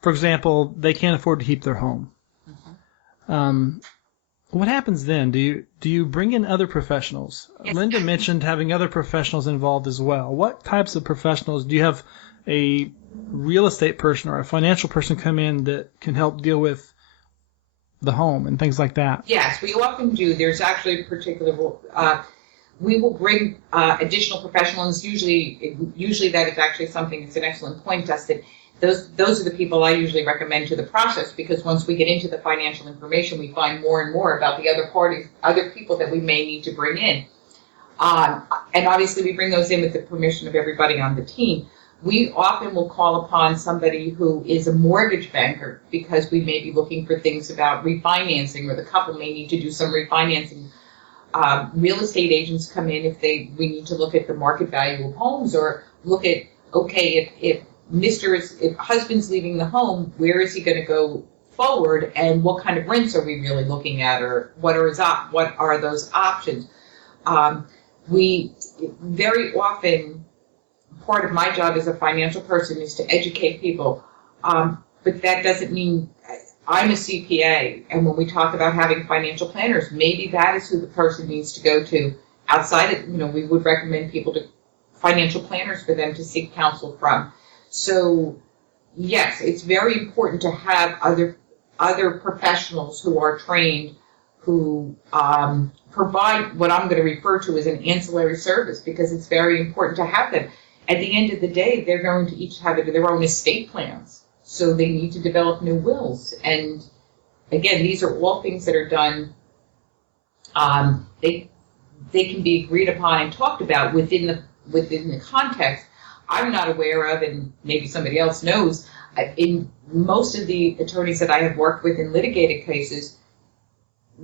for example, they can't afford to keep their home. Mm-hmm. What happens then? Do you bring in other professionals? Yes. Linda mentioned having other professionals involved as well. What types of professionals? Do you have a real estate person or a financial person come in that can help deal with the home and things like that? Yes, we often do. There's actually a particular we will bring additional professionals. Usually that is actually something. It's an excellent point, Dustin. Those are the people I usually recommend to the process, because once we get into the financial information, we find more and more about the other people that we may need to bring in. And obviously, we bring those in with the permission of everybody on the team. We often will call upon somebody who is a mortgage banker, because we may be looking for things about refinancing, or the couple may need to do some refinancing. Real estate agents come in if we need to look at the market value of homes, or look at, okay, if husband's leaving the home, where is he going to go forward, and what kind of rents are we really looking at, or what are those options? We very often, part of my job as a financial person is to educate people, but that doesn't mean I'm a CPA, and when we talk about having financial planners, maybe that is who the person needs to go to outside of, we would recommend people to financial planners for them to seek counsel from. So yes, it's very important to have other professionals who are trained, who provide what I'm going to refer to as an ancillary service, because it's very important to have them. At the end of the day, they're going to each have their own estate plans, so they need to develop new wills. And again, these are all things that are done. They can be agreed upon and talked about within the context. I'm not aware of, and maybe somebody else knows, in most of the attorneys that I have worked with in litigated cases,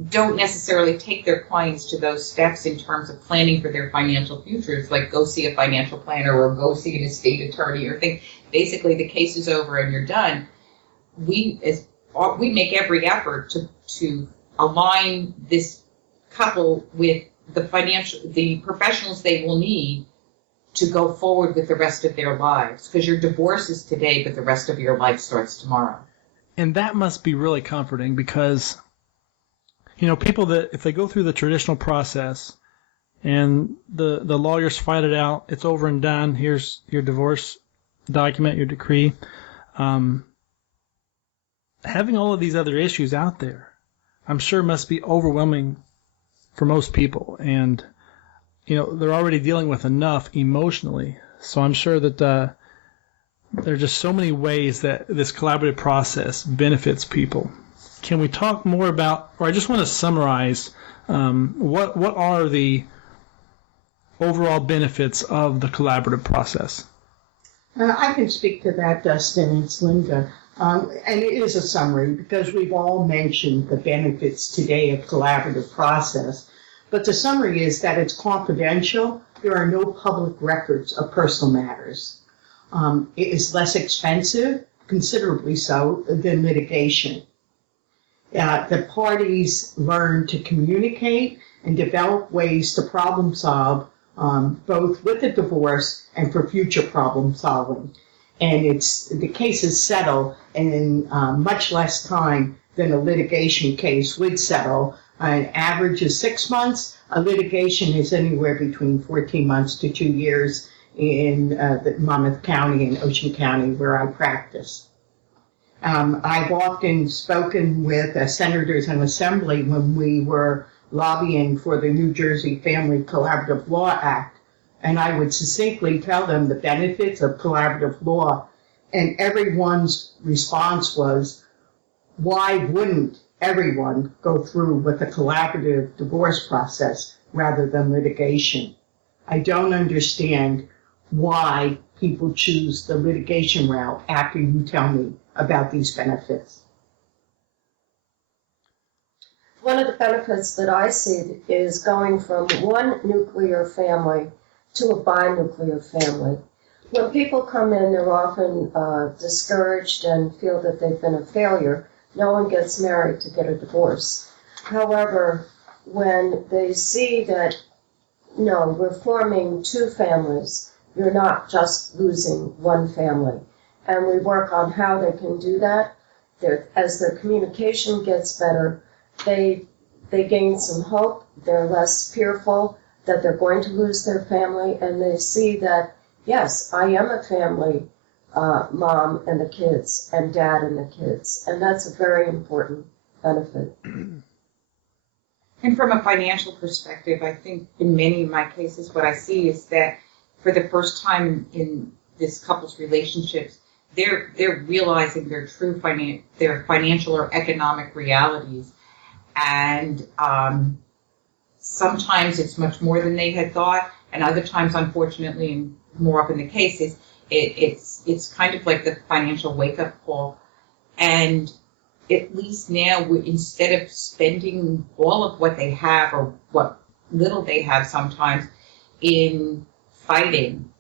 don't necessarily take their clients to those steps in terms of planning for their financial futures, like go see a financial planner or go see an estate attorney, or think basically the case is over and you're done. We make every effort to align this couple with the professionals they will need to go forward with the rest of their lives, because your divorce is today, but the rest of your life starts tomorrow. And that must be really comforting, because people that, if they go through the traditional process and the lawyers fight it out, it's over and done, here's your divorce document, your decree, having all of these other issues out there, I'm sure must be overwhelming for most people. And they're already dealing with enough emotionally. So I'm sure that there are just so many ways that this collaborative process benefits people. Can we talk more about, or I just want to summarize, what are the overall benefits of the collaborative process? I can speak to that, Dustin. It's Linda. And it is a summary, because we've all mentioned the benefits today of collaborative process. But the summary is that it's confidential. There are no public records of personal matters. It is less expensive, considerably so, than litigation. The parties learn to communicate and develop ways to problem solve, both with the divorce and for future problem solving. And the cases settle in much less time than a litigation case would settle. An average is 6 months. A litigation is anywhere between 14 months to 2 years in the Monmouth County and Ocean County, where I practice. I've often spoken with senators in Assembly when we were lobbying for the New Jersey Family Collaborative Law Act, and I would succinctly tell them the benefits of collaborative law, and everyone's response was, why wouldn't everyone go through with a collaborative divorce process rather than litigation? I don't understand why people choose the litigation route after you tell me about these benefits. One of the benefits that I see is going from one nuclear family to a binuclear family. When people come in, they're often discouraged and feel that they've been a failure. No one gets married to get a divorce. However, when they see that, no, we're forming two families, you're not just losing one family. And we work on how they can do that. As their communication gets better, they gain some hope. They're less fearful that they're going to lose their family, and they see that, yes, I am a family, mom and the kids, and dad and the kids, and that's a very important benefit. And from a financial perspective, I think in many of my cases, what I see is that for the first time in this couple's relationships, they're realizing their true their financial or economic realities, and sometimes it's much more than they had thought, and other times, unfortunately, and more often the case, is it's kind of like the financial wake-up call. And at least now, instead of spending all of what they have or what little they have sometimes in fighting,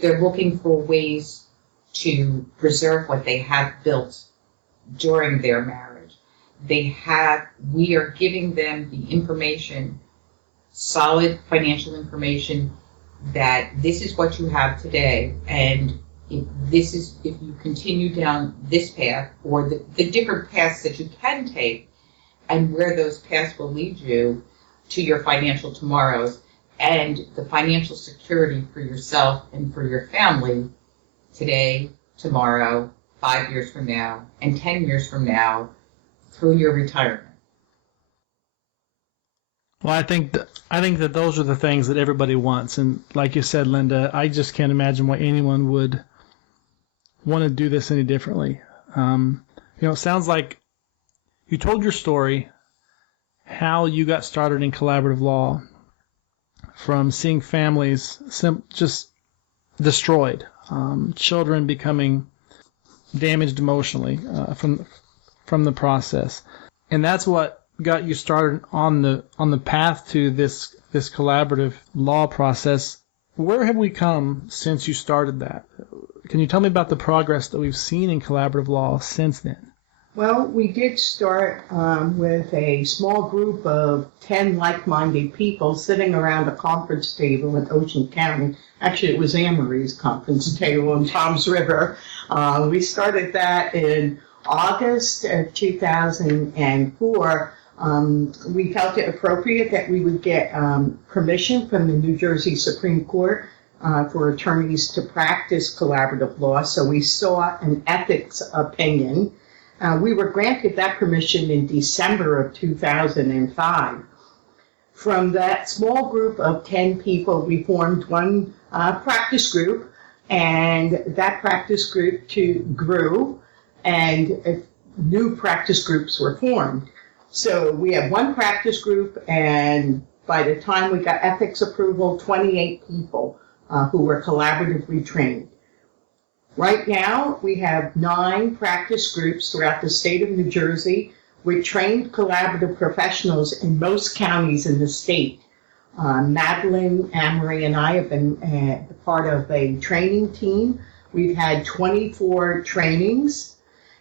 they're looking for ways to preserve what they have built during their marriage. We are giving them the information, solid financial information, that this is what you have today, and if you continue down this path, or the different paths that you can take, and where those paths will lead you to your financial tomorrows and the financial security for yourself and for your family today, tomorrow, 5 years from now, and 10 years from now, through your retirement. Well, I think that those are the things that everybody wants, and like you said, Linda, I just can't imagine why anyone would want to do this any differently. It sounds like you told your story, how you got started in collaborative law, from seeing families just destroyed, children becoming damaged emotionally from the process, and that's what got you started on the path to this collaborative law process. Where have we come since you started that? Can you tell me about the progress that we've seen in collaborative law since then? Well, we did start with a small group of 10 like-minded people sitting around a conference table in Ocean County. Actually, it was Anne Marie's conference table in Toms River. We started that in August of 2004. We felt it appropriate that we would get permission from the New Jersey Supreme Court for attorneys to practice collaborative law, so we sought an ethics opinion. We were granted that permission in December of 2005. From that small group of 10 people, we formed one practice group, and that practice group grew, and new practice groups were formed. So we have one practice group, and by the time we got ethics approval, 28 people who were collaboratively trained. Right now, we have 9 practice groups throughout the state of New Jersey with trained collaborative professionals in most counties in the state. Madeline, Anne-Marie, and I have been part of a training team. We've had 24 trainings,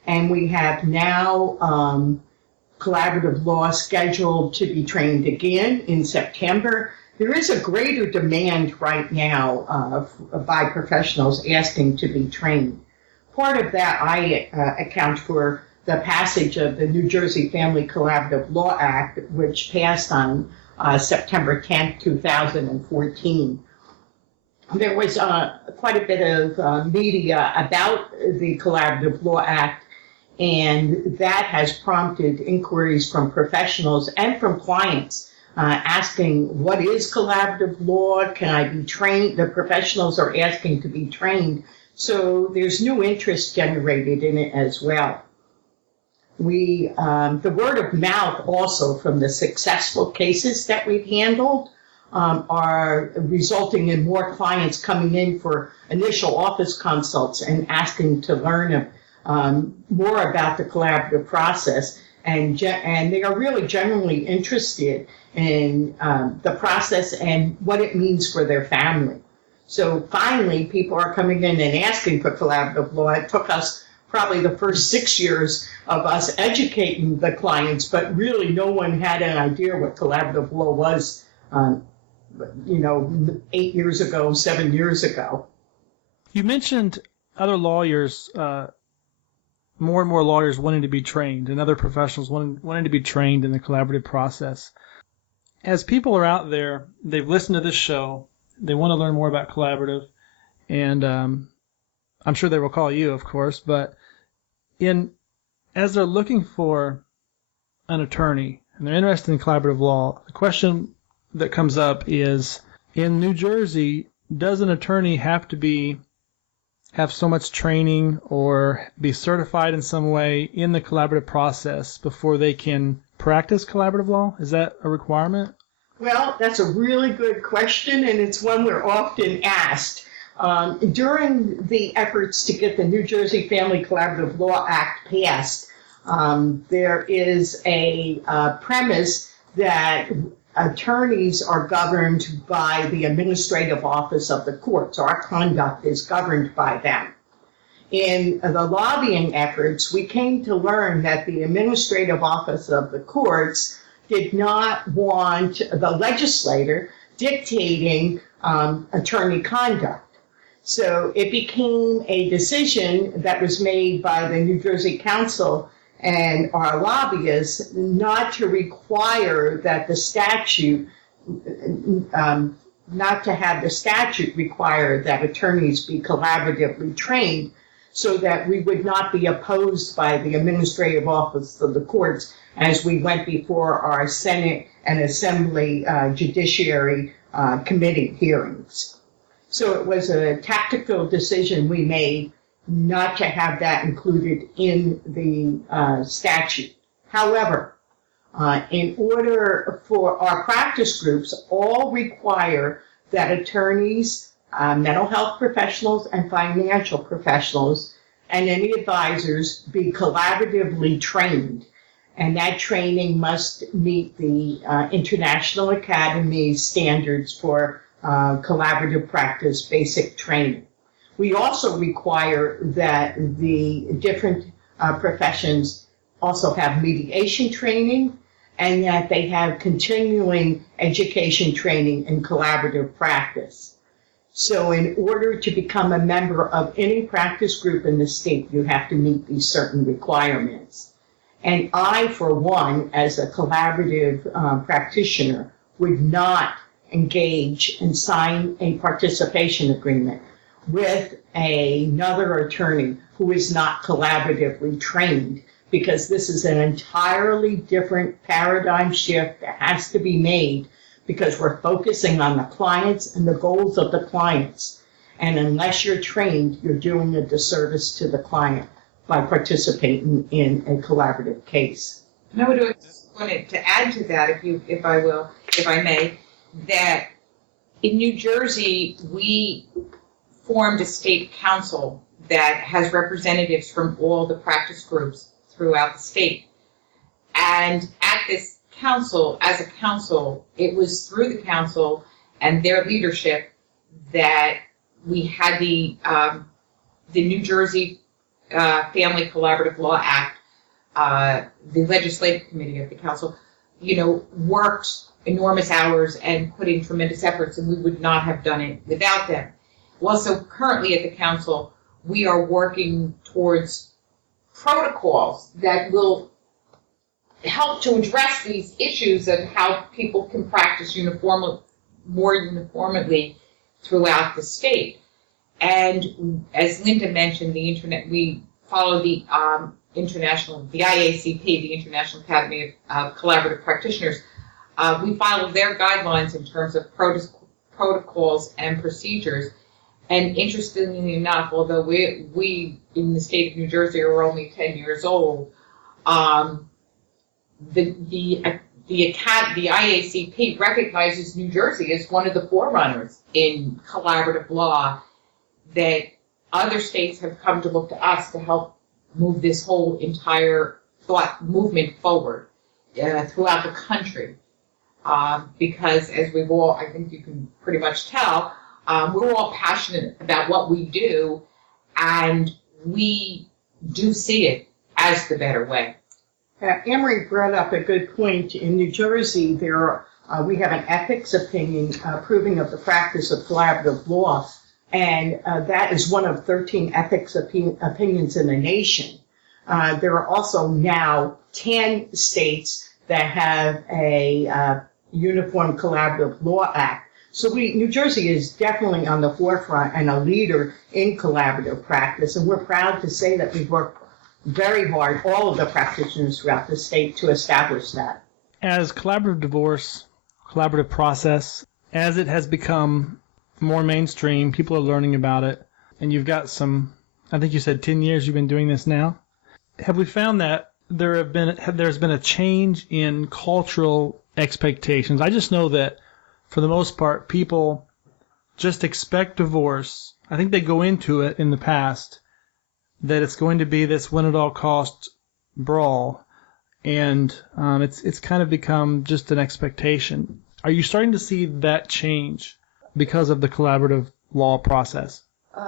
and we have now collaborative law scheduled to be trained again in September. There is a greater demand right now by professionals asking to be trained. Part of that I account for the passage of the New Jersey Family Collaborative Law Act, which passed on September 10th, 2014. There was quite a bit of media about the Collaborative Law Act, and that has prompted inquiries from professionals and from clients asking, what is collaborative law? Can I be trained? The professionals are asking to be trained. So there's new interest generated in it as well. The word of mouth also from the successful cases that we've handled are resulting in more clients coming in for initial office consults and asking to learn more about the collaborative process, and they are really genuinely interested in the process and what it means for their family. So finally, people are coming in and asking for collaborative law. It took us probably the first 6 years of us educating the clients, but really no one had an idea what collaborative law was, 8 years ago, 7 years ago. You mentioned other lawyers, more and more lawyers wanting to be trained, and other professionals wanting to be trained in the collaborative process. As people are out there, they've listened to this show, they want to learn more about collaborative, and I'm sure they will call you, of course, but as they're looking for an attorney, and they're interested in collaborative law, the question that comes up is, in New Jersey, does an attorney have to have so much training or be certified in some way in the collaborative process before they can practice collaborative law? Is that a requirement? Well, that's a really good question, and it's one we're often asked. During the efforts to get the New Jersey Family Collaborative Law Act passed, there is a premise that attorneys are governed by the administrative office of the courts. Our conduct is governed by them. In the lobbying efforts, we came to learn that the administrative office of the courts did not want the legislator dictating attorney conduct. So it became a decision that was made by the New Jersey Council and our lobbyists not to require that the statute, not to have the statute require that attorneys be collaboratively trained, so that we would not be opposed by the administrative office of the courts as we went before our Senate and Assembly Judiciary Committee hearings. So it was a tactical decision we made not to have that included in the statute. However, in order for our practice groups, all require that attorneys, mental health professionals, and financial professionals, and any advisors be collaboratively trained. And that training must meet the International Academy standards for collaborative practice basic training. We also require that the different professions also have mediation training and that they have continuing education training in collaborative practice. So in order to become a member of any practice group in the state, you have to meet these certain requirements. And I, for one, as a collaborative practitioner, would not engage and sign a participation agreement with another attorney who is not collaboratively trained, because this is an entirely different paradigm shift that has to be made, because we're focusing on the clients and the goals of the clients. And unless you're trained, you're doing a disservice to the client by participating in a collaborative case. I would just wanted to add to that, if I may, that in New Jersey, we formed a state council that has representatives from all the practice groups throughout the state. And at this council, as a council, it was through the council and their leadership that we had the New Jersey Family Collaborative Law Act, the legislative committee of the council, worked enormous hours and put in tremendous efforts, and we would not have done it without them. Well, so currently at the council, we are working towards protocols that will help to address these issues of how people can practice more uniformly throughout the state. And as Linda mentioned, we follow the IACP, the International Academy of Collaborative Practitioners. We follow their guidelines in terms of protocols and procedures. And interestingly enough, although we in the state of New Jersey are only 10 years old, the IACP recognizes New Jersey as one of the forerunners in collaborative law, that other states have come to look to us to help move this whole entire thought movement forward throughout the country. Because as we've all, I think you can pretty much tell, we're all passionate about what we do, and we do see it as the better way. Amory brought up a good point. In New Jersey, we have an ethics opinion approving of the practice of collaborative law, and that is one of 13 ethics opinions in the nation. There are also now 10 states that have a Uniform Collaborative Law Act. So New Jersey is definitely on the forefront and a leader in collaborative practice, and we're proud to say that we've worked very hard, all of the practitioners throughout the state, to establish that. as collaborative process, as it has become more mainstream, people are learning about it, and you've got I think you said 10 years you've been doing this now. Have we found that there's been a change in cultural expectations? I just know that for the most part, people just expect divorce. I think they go into it in the past that it's going to be this win-at-all-cost brawl, and it's kind of become just an expectation. Are you starting to see that change because of the collaborative law process?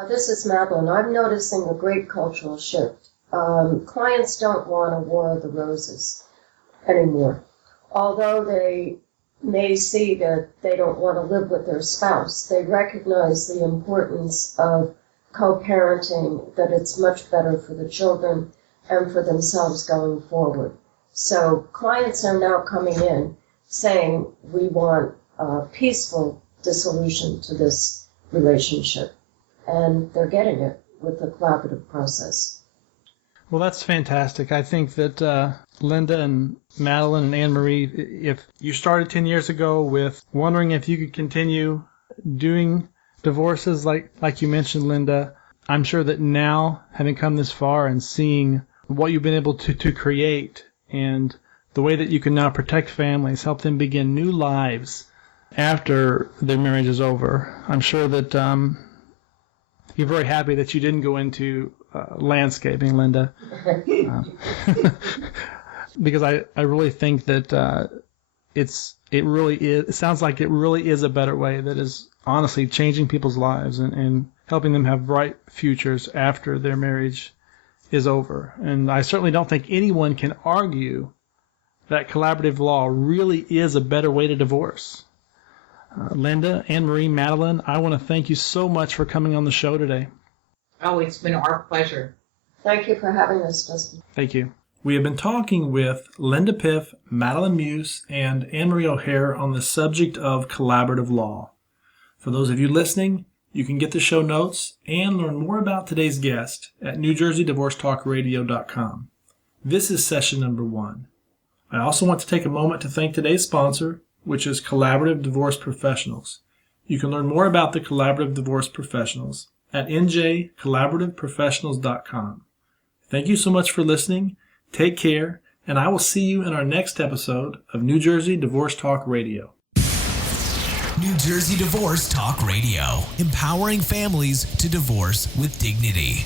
This is Madeline. I'm noticing a great cultural shift. Clients don't want a war of the roses anymore. Although they may see that they don't want to live with their spouse, they recognize the importance of co-parenting, that it's much better for the children and for themselves going forward. So clients are now coming in saying, we want a peaceful dissolution to this relationship. And they're getting it with the collaborative process. Well, that's fantastic. I think that Linda and Madeline and Anne-Marie, if you started 10 years ago with wondering if you could continue doing divorces like you mentioned, Linda, I'm sure that now, having come this far and seeing what you've been able to create and the way that you can now protect families, help them begin new lives after their marriage is over, I'm sure that you're very happy that you didn't go into landscaping, Linda, because I really think that it sounds like it really is a better way that is honestly changing people's lives and helping them have bright futures after their marriage is over. And I certainly don't think anyone can argue that collaborative law really is a better way to divorce. Linda, Anne-Marie, Madeline, I want to thank you so much for coming on the show today. Oh, it's been our pleasure. Thank you for having us, Dustin. Thank you. We have been talking with Linda Piff, Madeline Muse, and Anne-Marie O'Hare on the subject of collaborative law. For those of you listening, you can get the show notes and learn more about today's guest at NewJerseyDivorceTalkRadio.com. This is session number 1. I also want to take a moment to thank today's sponsor, which is Collaborative Divorce Professionals. You can learn more about the Collaborative Divorce Professionals at NJCollaborativeprofessionals.com. Thank you so much for listening. Take care, and I will see you in our next episode of New Jersey Divorce Talk Radio. New Jersey Divorce Talk Radio, empowering families to divorce with dignity.